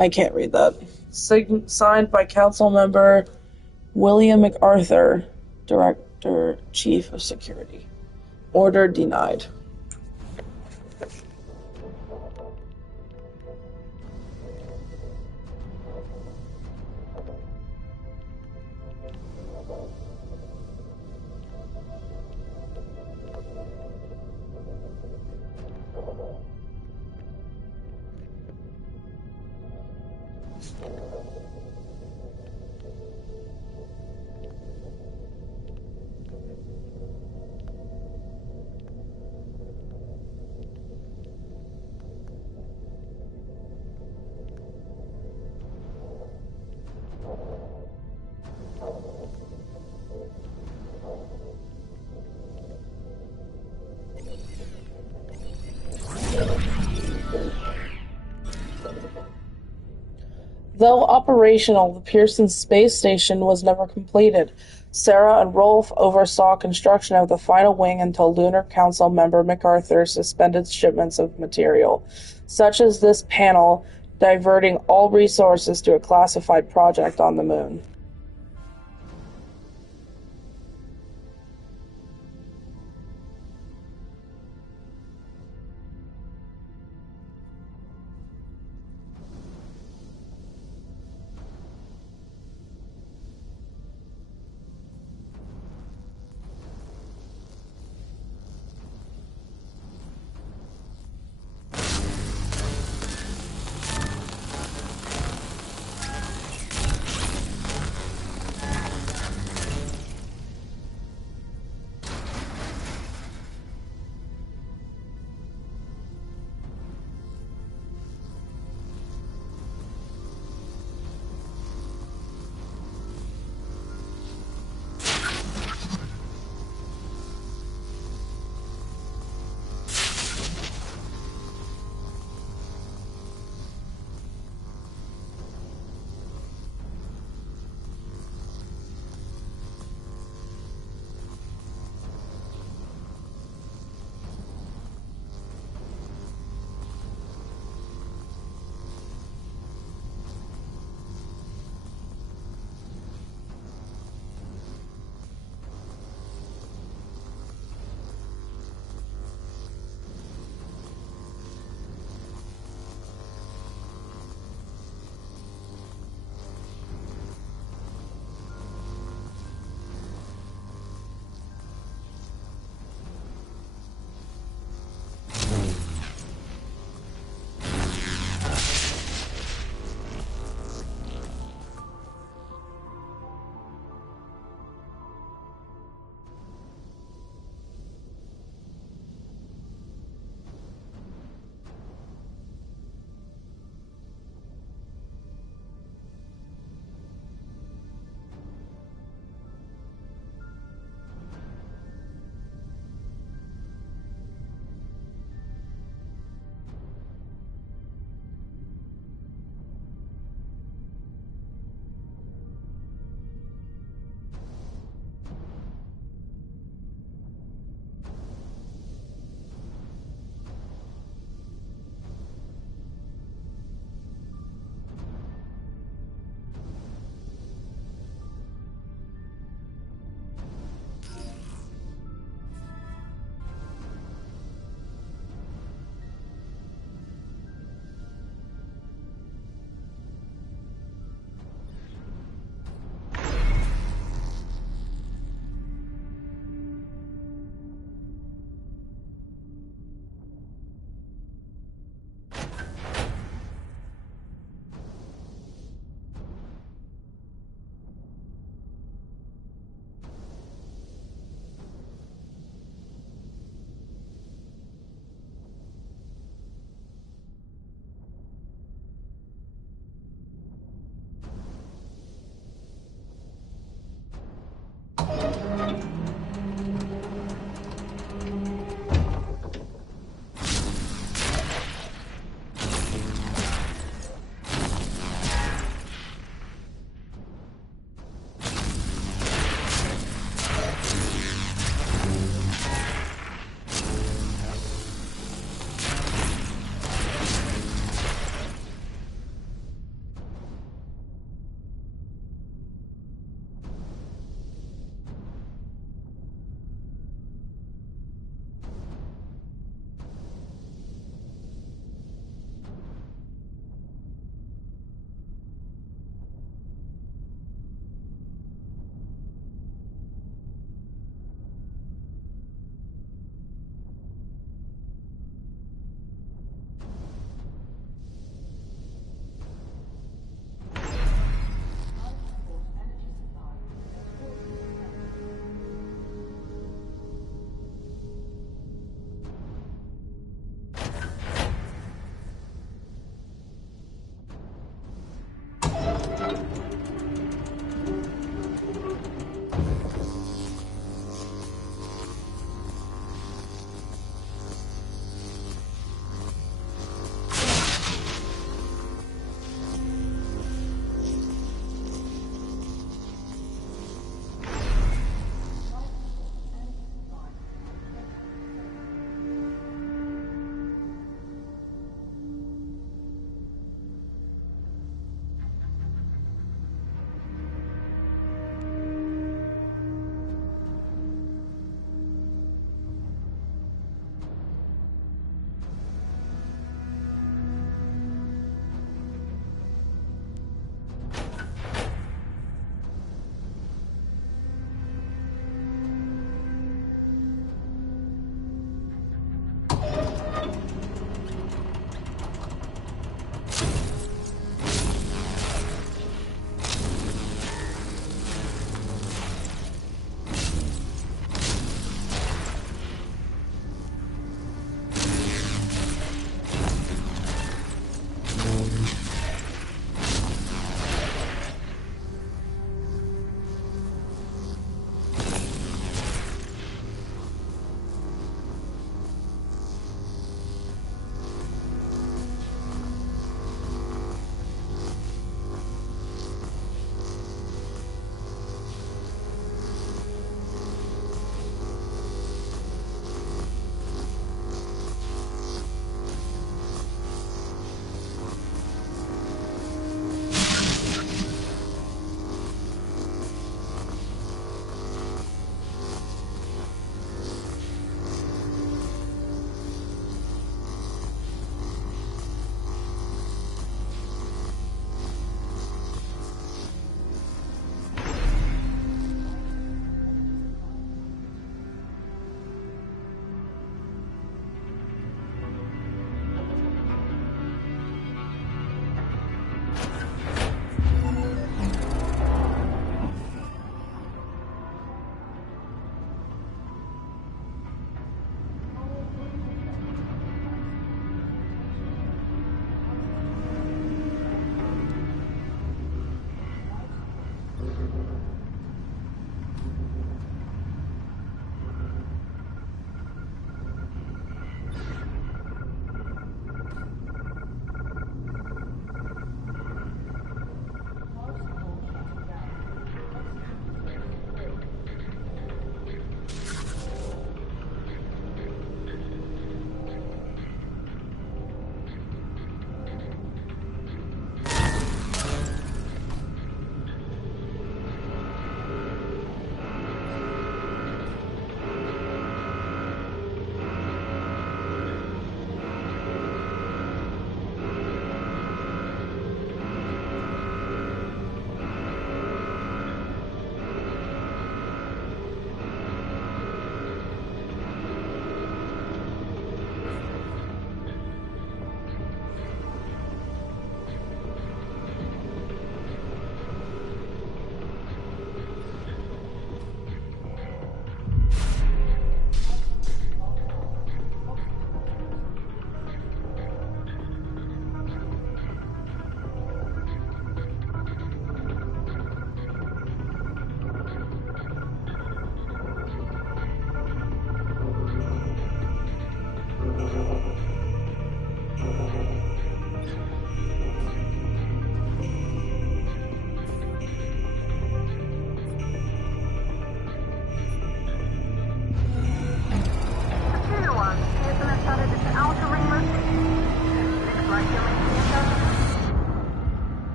I can't read that. Signed by Council Member William MacArthur, Director, Chief of Security. Order denied. Though operational, the Pearson Space Station was never completed. Sarah and Rolf oversaw construction of the final wing until Lunar Council member MacArthur suspended shipments of material, such as this panel, diverting all resources to a classified project on the moon.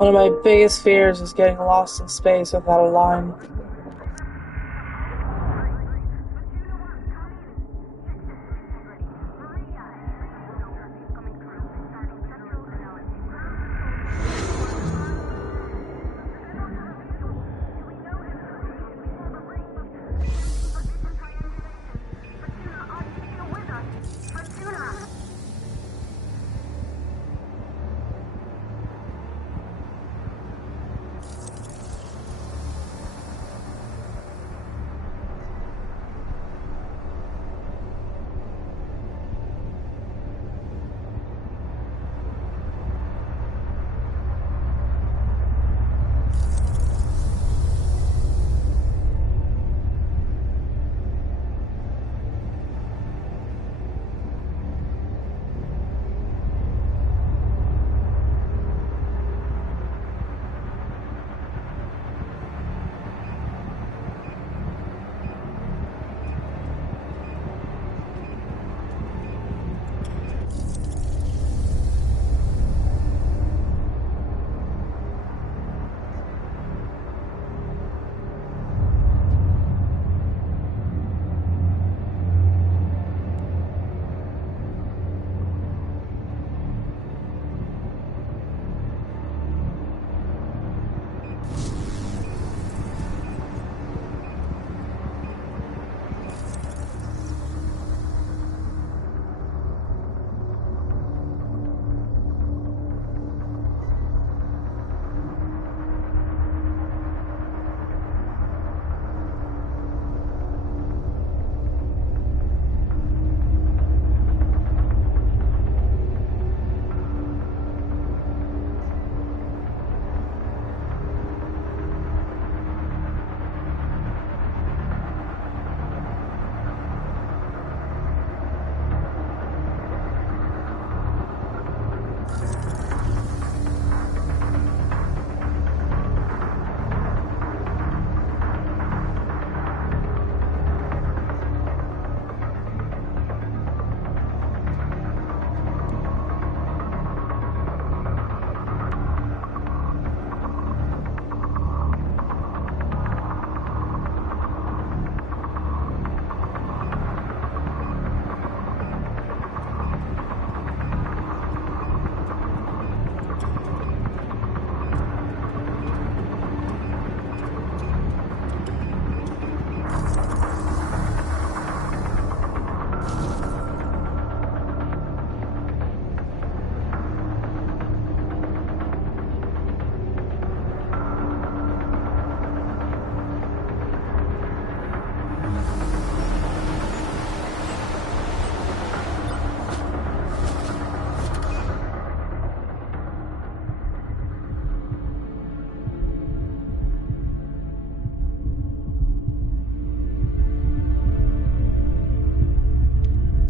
One of my biggest fears is getting lost in space without a line.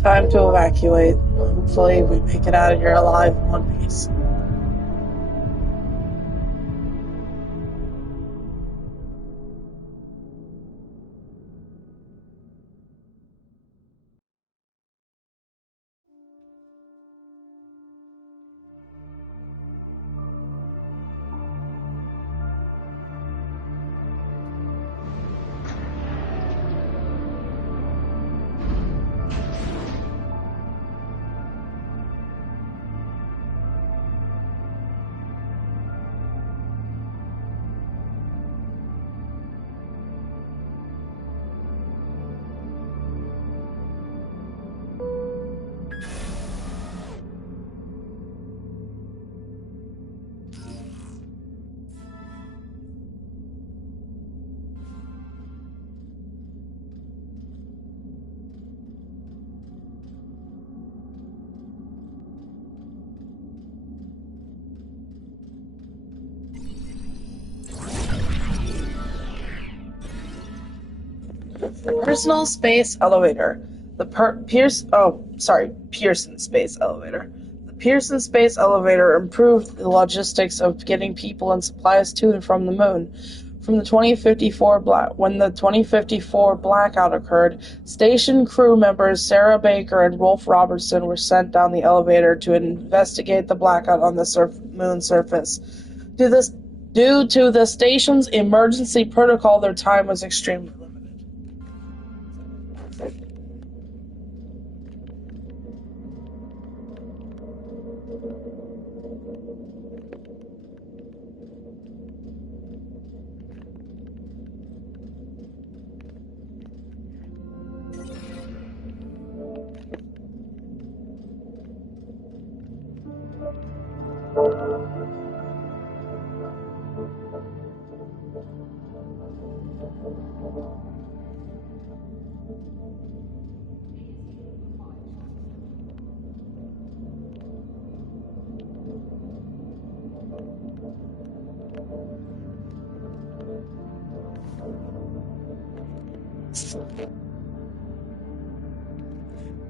Time to evacuate. Hopefully we make it out of here alive in one piece. Personal Space Elevator. The Pearson Space Elevator. The Pearson Space Elevator improved the logistics of getting people and supplies to and from the moon. When the 2054 blackout occurred, station crew members Sarah Baker and Rolf Robertson were sent down the elevator to investigate the blackout on the moon's surface. Due to the station's emergency protocol, their time was extremely limited.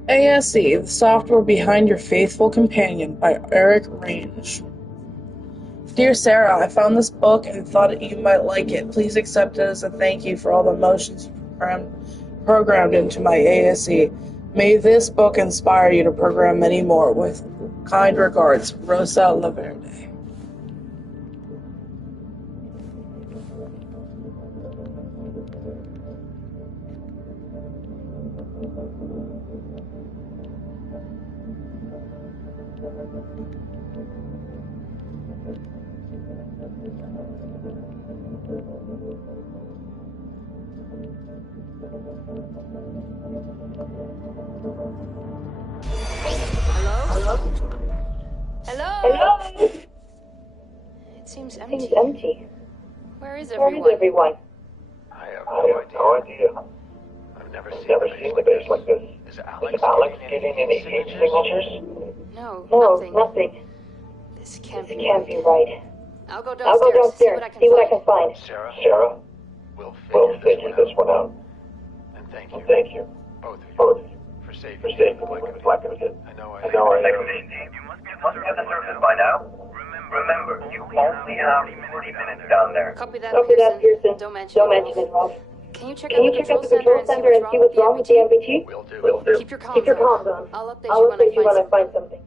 ASE, the software behind your faithful companion, by Eric Range. Dear Sarah, I found this book and thought you might like it. Please accept it as a thank you for all the emotions you programmed into my ASE. May this book inspire you to program many more. With kind regards, Rosa Laverde. Hello? It seems empty. Where is everyone? I have no idea. I've never seen the base like this. Is Alex getting any heat signatures? No, Nothing. This can't This be can't be right. I'll go I'll go downstairs, see what I can find. Sarah, we'll figure this one out. And thank you, both of you, for saving the Black Kid. I know. You must be at the surface by now. Remember, you only have 40 minutes down there. Copy that, Pearson. Don't mention it, Rolf. Can you check Can you check out the control center and see what's wrong with the MPT? Will do. Keep your Keep your comms comms on. I'll update you when I find something.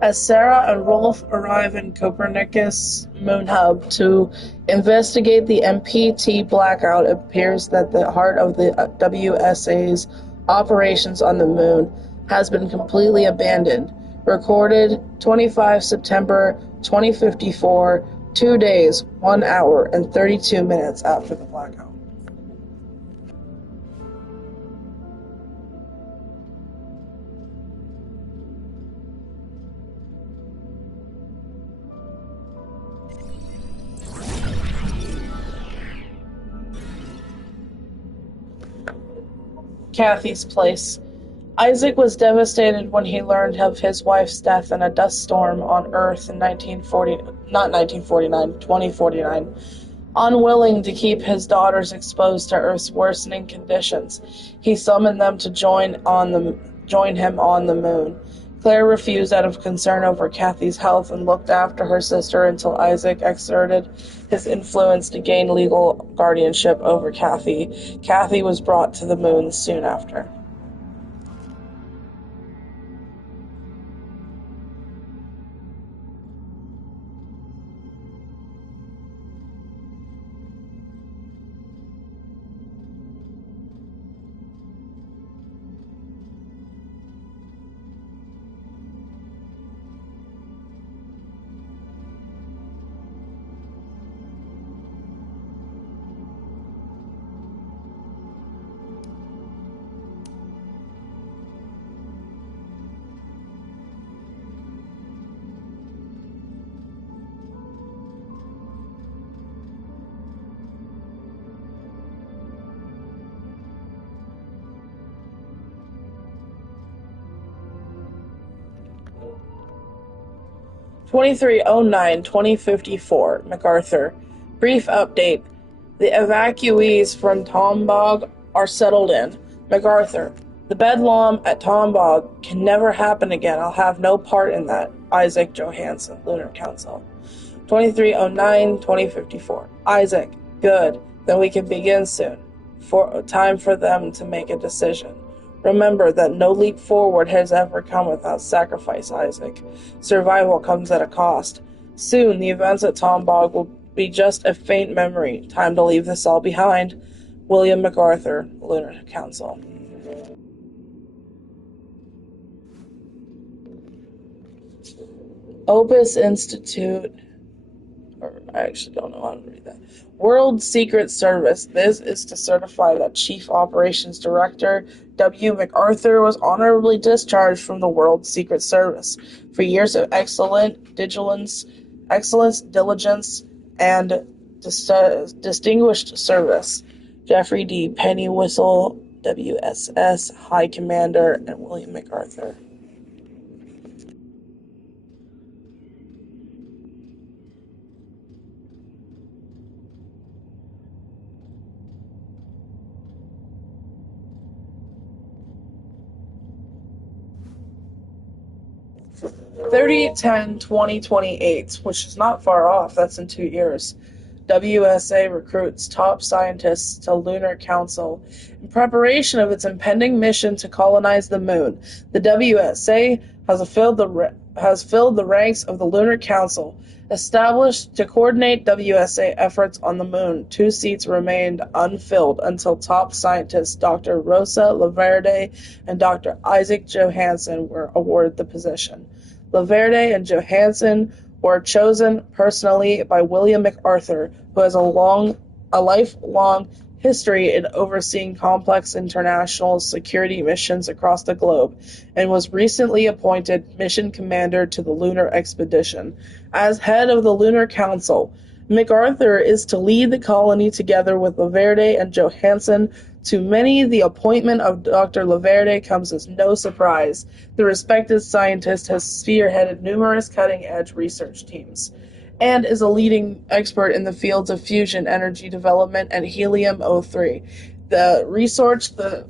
As Sarah and Rolf arrive in Copernicus Moon Hub to investigate the MPT blackout, it appears that the heart of the WSA's operations on the moon has been completely abandoned. Recorded 25 September 2054, 2 days, 1 hour, and 32 minutes after the blackout. Kathy's place. Isaac was devastated when he learned of his wife's death in a dust storm on Earth in 2049. Unwilling to keep his daughters exposed to Earth's worsening conditions, he summoned them to join him on the moon. Claire refused out of concern over Kathy's health and looked after her sister until Isaac exerted his influence to gain legal guardianship over Kathy. Kathy was brought to the moon soon after. (2309-2054) MacArthur. Brief update. The evacuees from Tombog are settled in. MacArthur. The bedlam at Tombog can never happen again. I'll have no part in that. Isaac Johansson, Lunar Council. 2309-2054. Isaac. Good. Then we can begin soon. Time for them to make a decision. Remember that no leap forward has ever come without sacrifice, Isaac. Survival comes at a cost. Soon, the events at Tombog will be just a faint memory. Time to leave this all behind. William MacArthur, Lunar Council. Opus Institute, or I actually don't know how to read that. World Secret Service. This is to certify that Chief Operations Director W. MacArthur was honorably discharged from the World Secret Service for years of excellence, diligence, and distinguished service. Jeffrey D. Pennywhistle, WSS High Commander, and William MacArthur. (30/10/2028), which is not far off. That's in 2 years. WSA recruits top scientists to Lunar Council in preparation of its impending mission to colonize the moon. The WSA has filled the ranks of the Lunar Council, established to coordinate WSA efforts on the moon. 2 seats remained unfilled until top scientists Dr. Rosa Laverde and Dr. Isaac Johansen were awarded the position. Laverde and Johansen were chosen personally by William MacArthur, who has a lifelong history in overseeing complex international security missions across the globe, and was recently appointed mission commander to the lunar expedition. As head of the Lunar Council, MacArthur is to lead the colony together with Laverde and Johansen. To many, the appointment of Dr. Laverde comes as no surprise. The respected scientist has spearheaded numerous cutting-edge research teams and is a leading expert in the fields of fusion energy development and helium-3. The resource the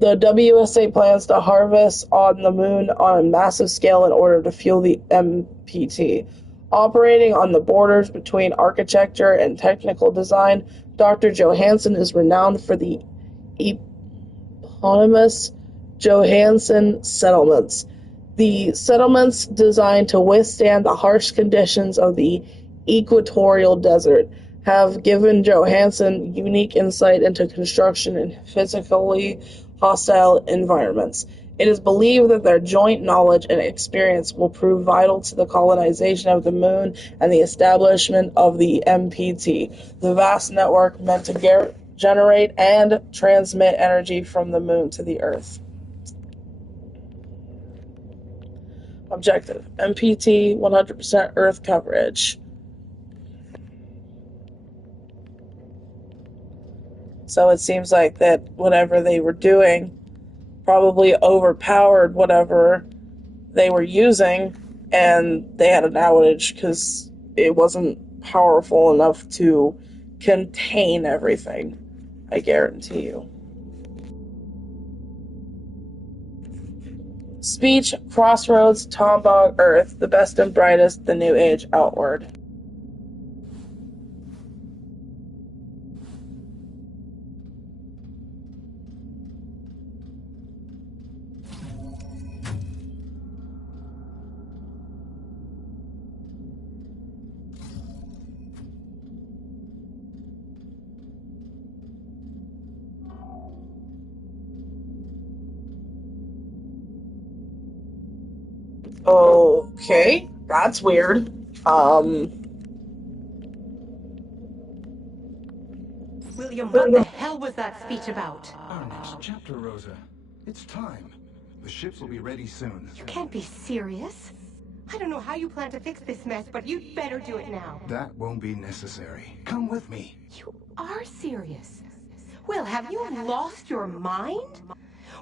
WSA plans to harvest on the moon on a massive scale in order to fuel the MPT. Operating on the borders between architecture and technical design, Dr. Johansen is renowned for the eponymous Johansen settlements. The settlements, designed to withstand the harsh conditions of the equatorial desert, have given Johansen unique insight into construction in physically hostile environments. It is believed that their joint knowledge and experience will prove vital to the colonization of the moon and the establishment of the MPT, the vast network meant to generate and transmit energy from the moon to the Earth. Objective: MPT 100% Earth coverage. So it seems like that whatever they were doing probably overpowered whatever they were using, and they had an outage because it wasn't powerful enough to contain everything. I guarantee you. Speech: Crossroads, Tombog, Earth, the best and brightest, the new age outward. Okay, that's weird. William, what the hell was that speech about? Our next chapter, Rosa. It's time. The ships will be ready soon. You can't be serious. I don't know how you plan to fix this mess, but you'd better do it now. That won't be necessary. Come with me. You are serious? Will, have you lost your mind?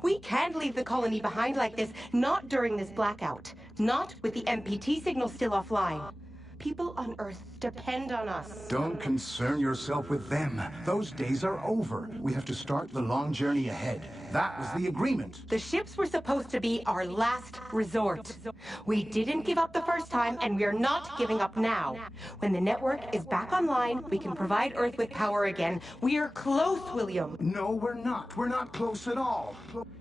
We can't leave the colony behind like this, not during this blackout. Not with the MPT signal still offline. People on Earth depend on us. Don't concern yourself with them. Those days are over. We have to start the long journey ahead. That was the agreement. The ships were supposed to be our last resort. We didn't give up the first time, and we're not giving up now. When the network is back online, we can provide Earth with power again. We're close, William. No, we're not. We're not close at all.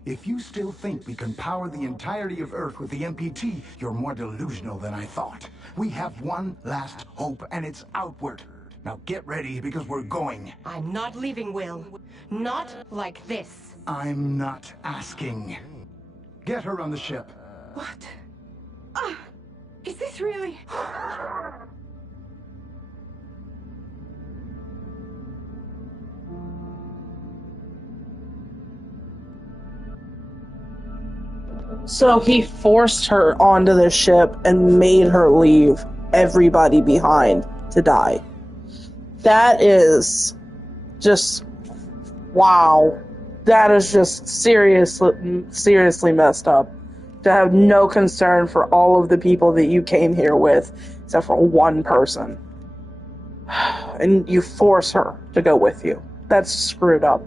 If you still think we can power the entirety of Earth with the MPT, you're more delusional than I thought. We have one last hope, and it's outward. Now get ready, because we're going. I'm not leaving, Will. Not like this. I'm not asking. Get her on the ship. What? Is this really... So he forced her onto the ship and made her leave everybody behind to die. That is just... wow. That is just seriously messed up. To have no concern for all of the people that you came here with, except for one person. And you force her to go with you. That's screwed up.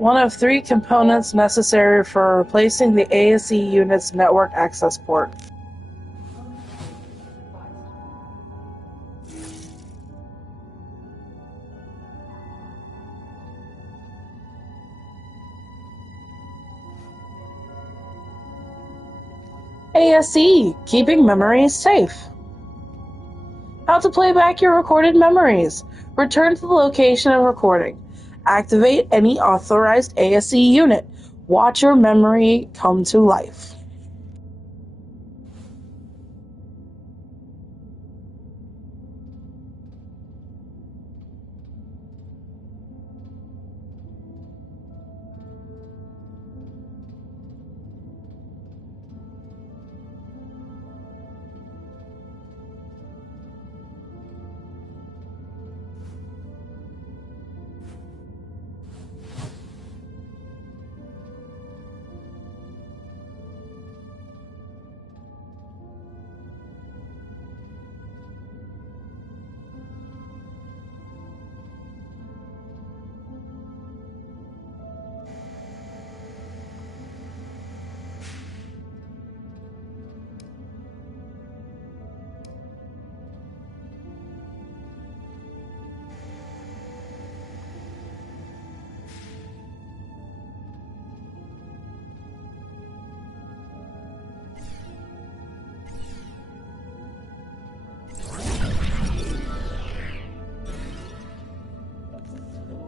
One of 3 components necessary for replacing the ASE unit's network access port. ASE, keeping memories safe. How to play back your recorded memories. Return to the location of recording. Activate any authorized ASE unit. Watch your memory come to life.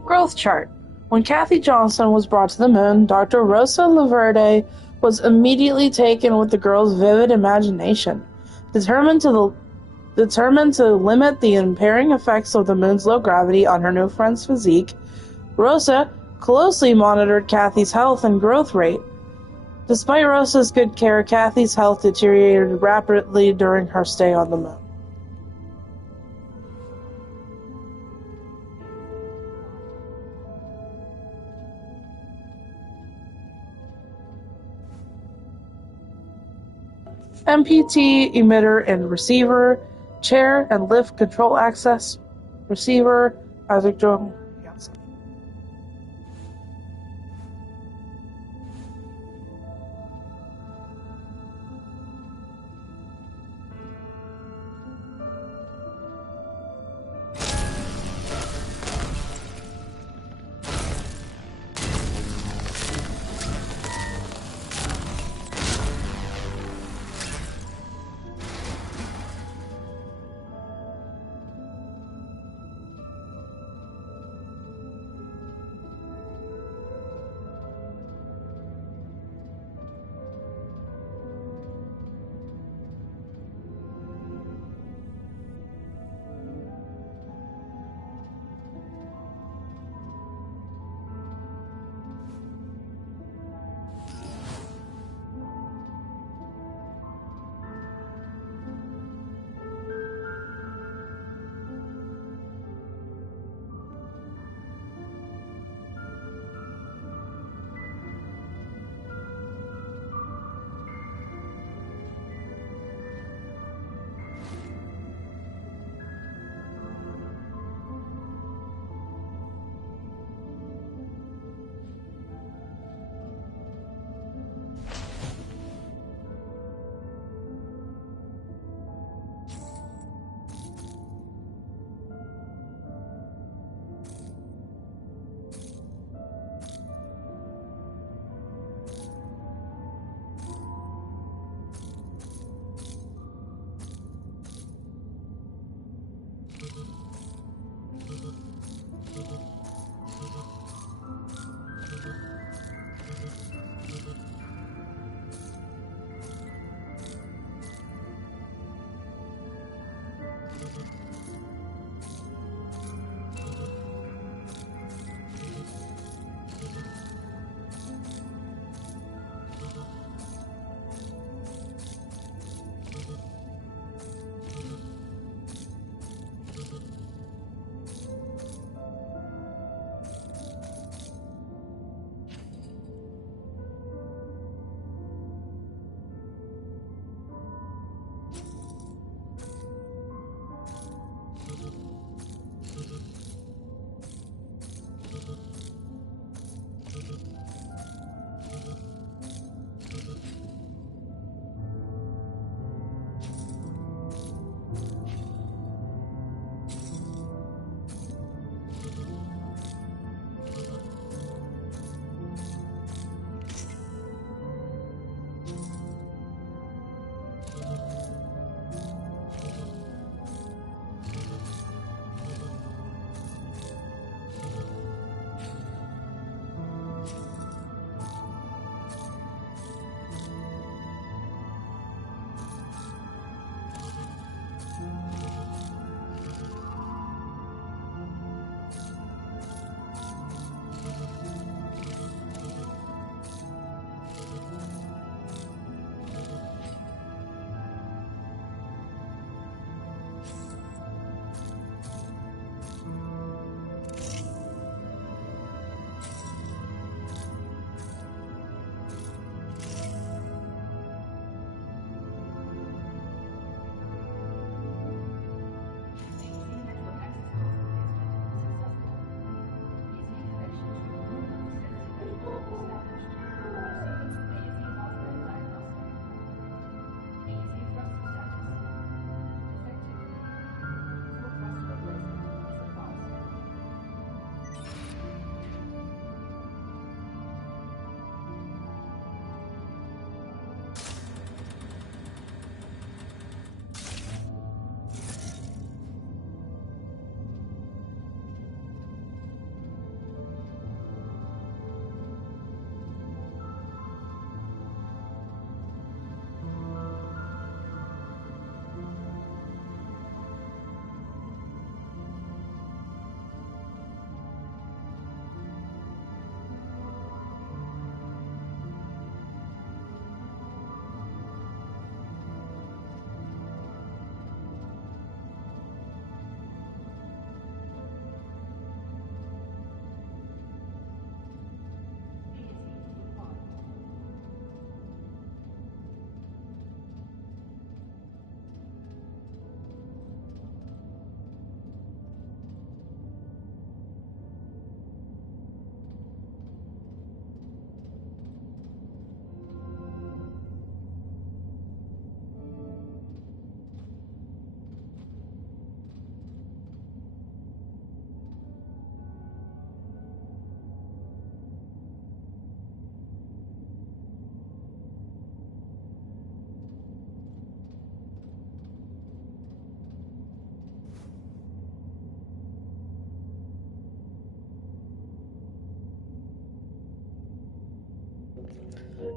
Growth chart. When Kathy Johnson was brought to the moon, Dr. Rosa Laverde was immediately taken with the girl's vivid imagination. Determined to limit the impairing effects of the moon's low gravity on her new friend's physique, Rosa closely monitored Kathy's health and growth rate. Despite Rosa's good care, Kathy's health deteriorated rapidly during her stay on the moon. MPT emitter and receiver, chair and lift control access, receiver, Isaac Jones.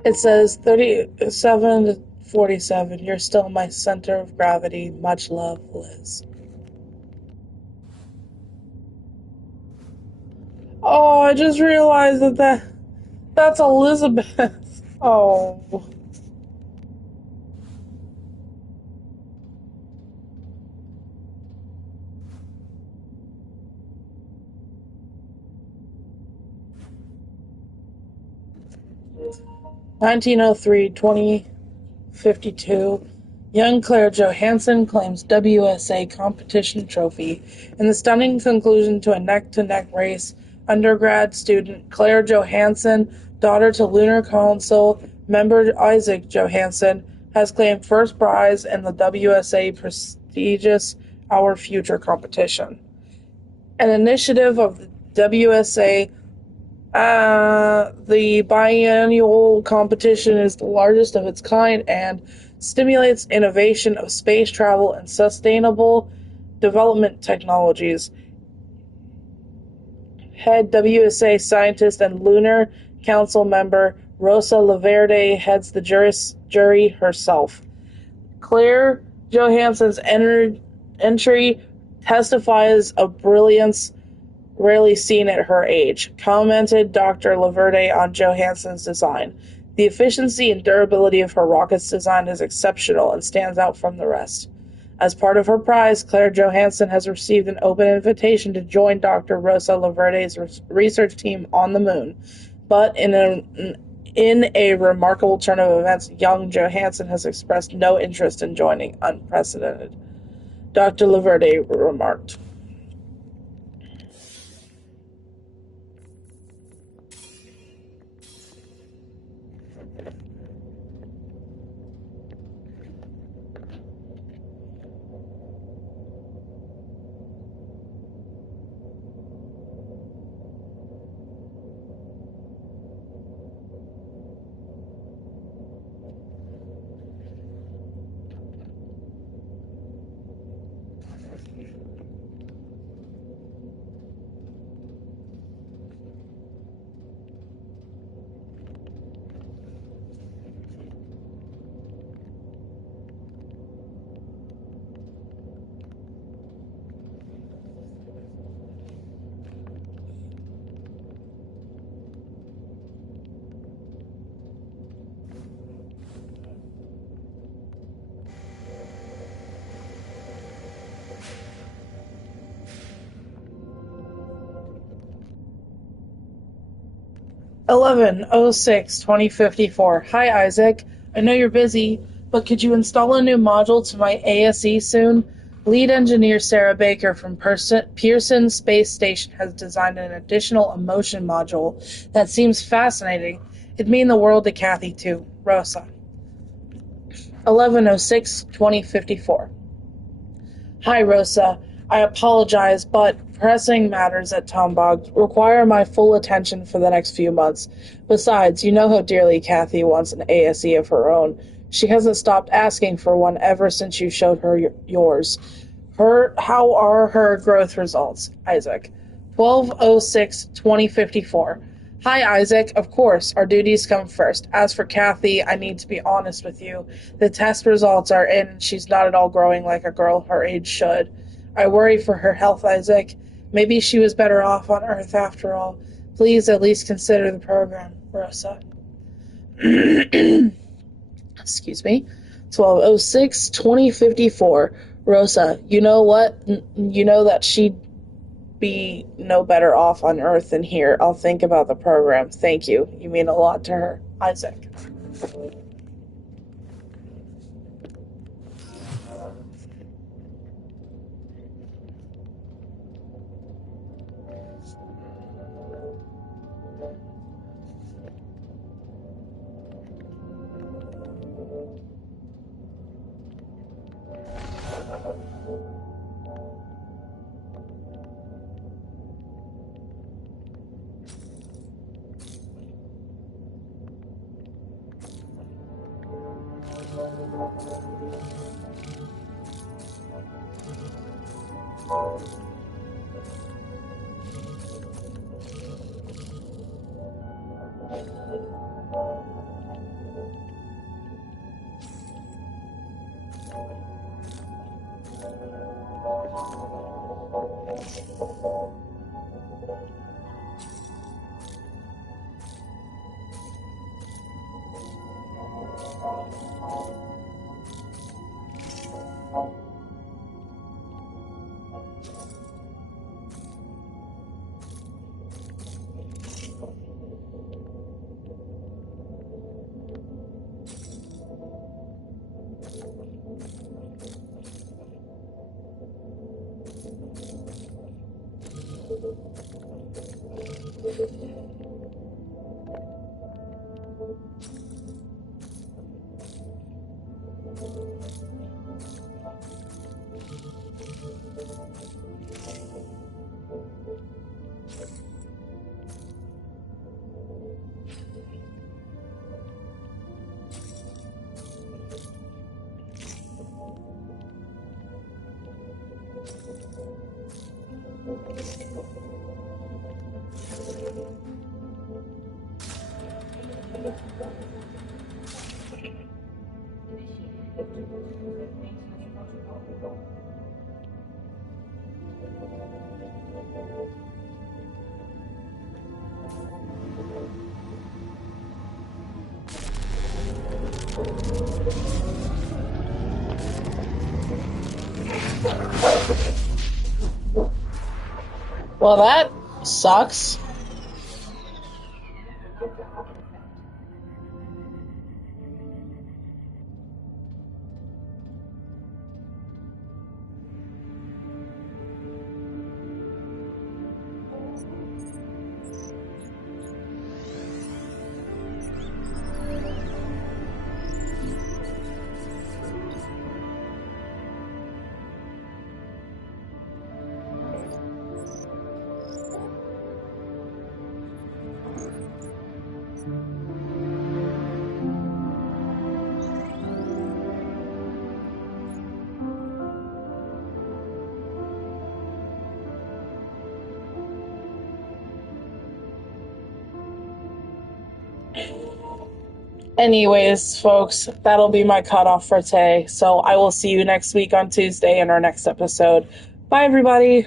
It says 37 to 47. You're still my center of gravity. Much love, Liz. Oh, I just realized that's Elizabeth. Oh. (1903-2052). Young Claire Johansson claims WSA competition trophy. In the stunning conclusion to a neck-to-neck race, undergrad student Claire Johansson, daughter to Lunar Council member Isaac Johansson, has claimed first prize in the WSA prestigious Our Future competition. An initiative of the WSA, the biennial competition is the largest of its kind and stimulates innovation of space travel and sustainable development technologies. Head WSA scientist and Lunar Council member Rosa Laverde heads the jury herself. Claire Johansson's entry testifies of brilliance rarely seen at her age, commented Dr. Laverde on Johansson's design. The efficiency and durability of her rocket's design is exceptional and stands out from the rest. As part of her prize, Claire Johansson has received an open invitation to join Dr. Rosa Laverde's research team on the moon. But in a remarkable turn of events, young Johansson has expressed no interest in joining. Unprecedented, Dr. Laverde remarked. (11:06/2054). Hi, Isaac. I know you're busy, but could you install a new module to my ASE soon? Lead engineer Sarah Baker from Pearson Space Station has designed an additional emotion module that seems fascinating. It'd mean the world to Kathy, too. Rosa. 11:06/2054. Hi, Rosa. I apologize, but pressing matters at Tombog require my full attention for the next few months. Besides, you know how dearly Kathy wants an ASE of her own. She hasn't stopped asking for one ever since you showed her yours. How are her growth results, Isaac? 12:06/2054. Hi, Isaac. Of course, our duties come first. As for Kathy, I need to be honest with you. The test results are in, and she's not at all growing like a girl her age should. I worry for her health, Isaac. Maybe she was better off on Earth after all. Please at least consider the program, Rosa. Excuse me. 12:06/2054. Rosa, you know what? You know that she'd be no better off on Earth than here. I'll think about the program. Thank you. You mean a lot to her, Isaac. Well, that sucks. Anyways, folks, that'll be my cutoff for today. So I will see you next week on Tuesday in our next episode. Bye, everybody.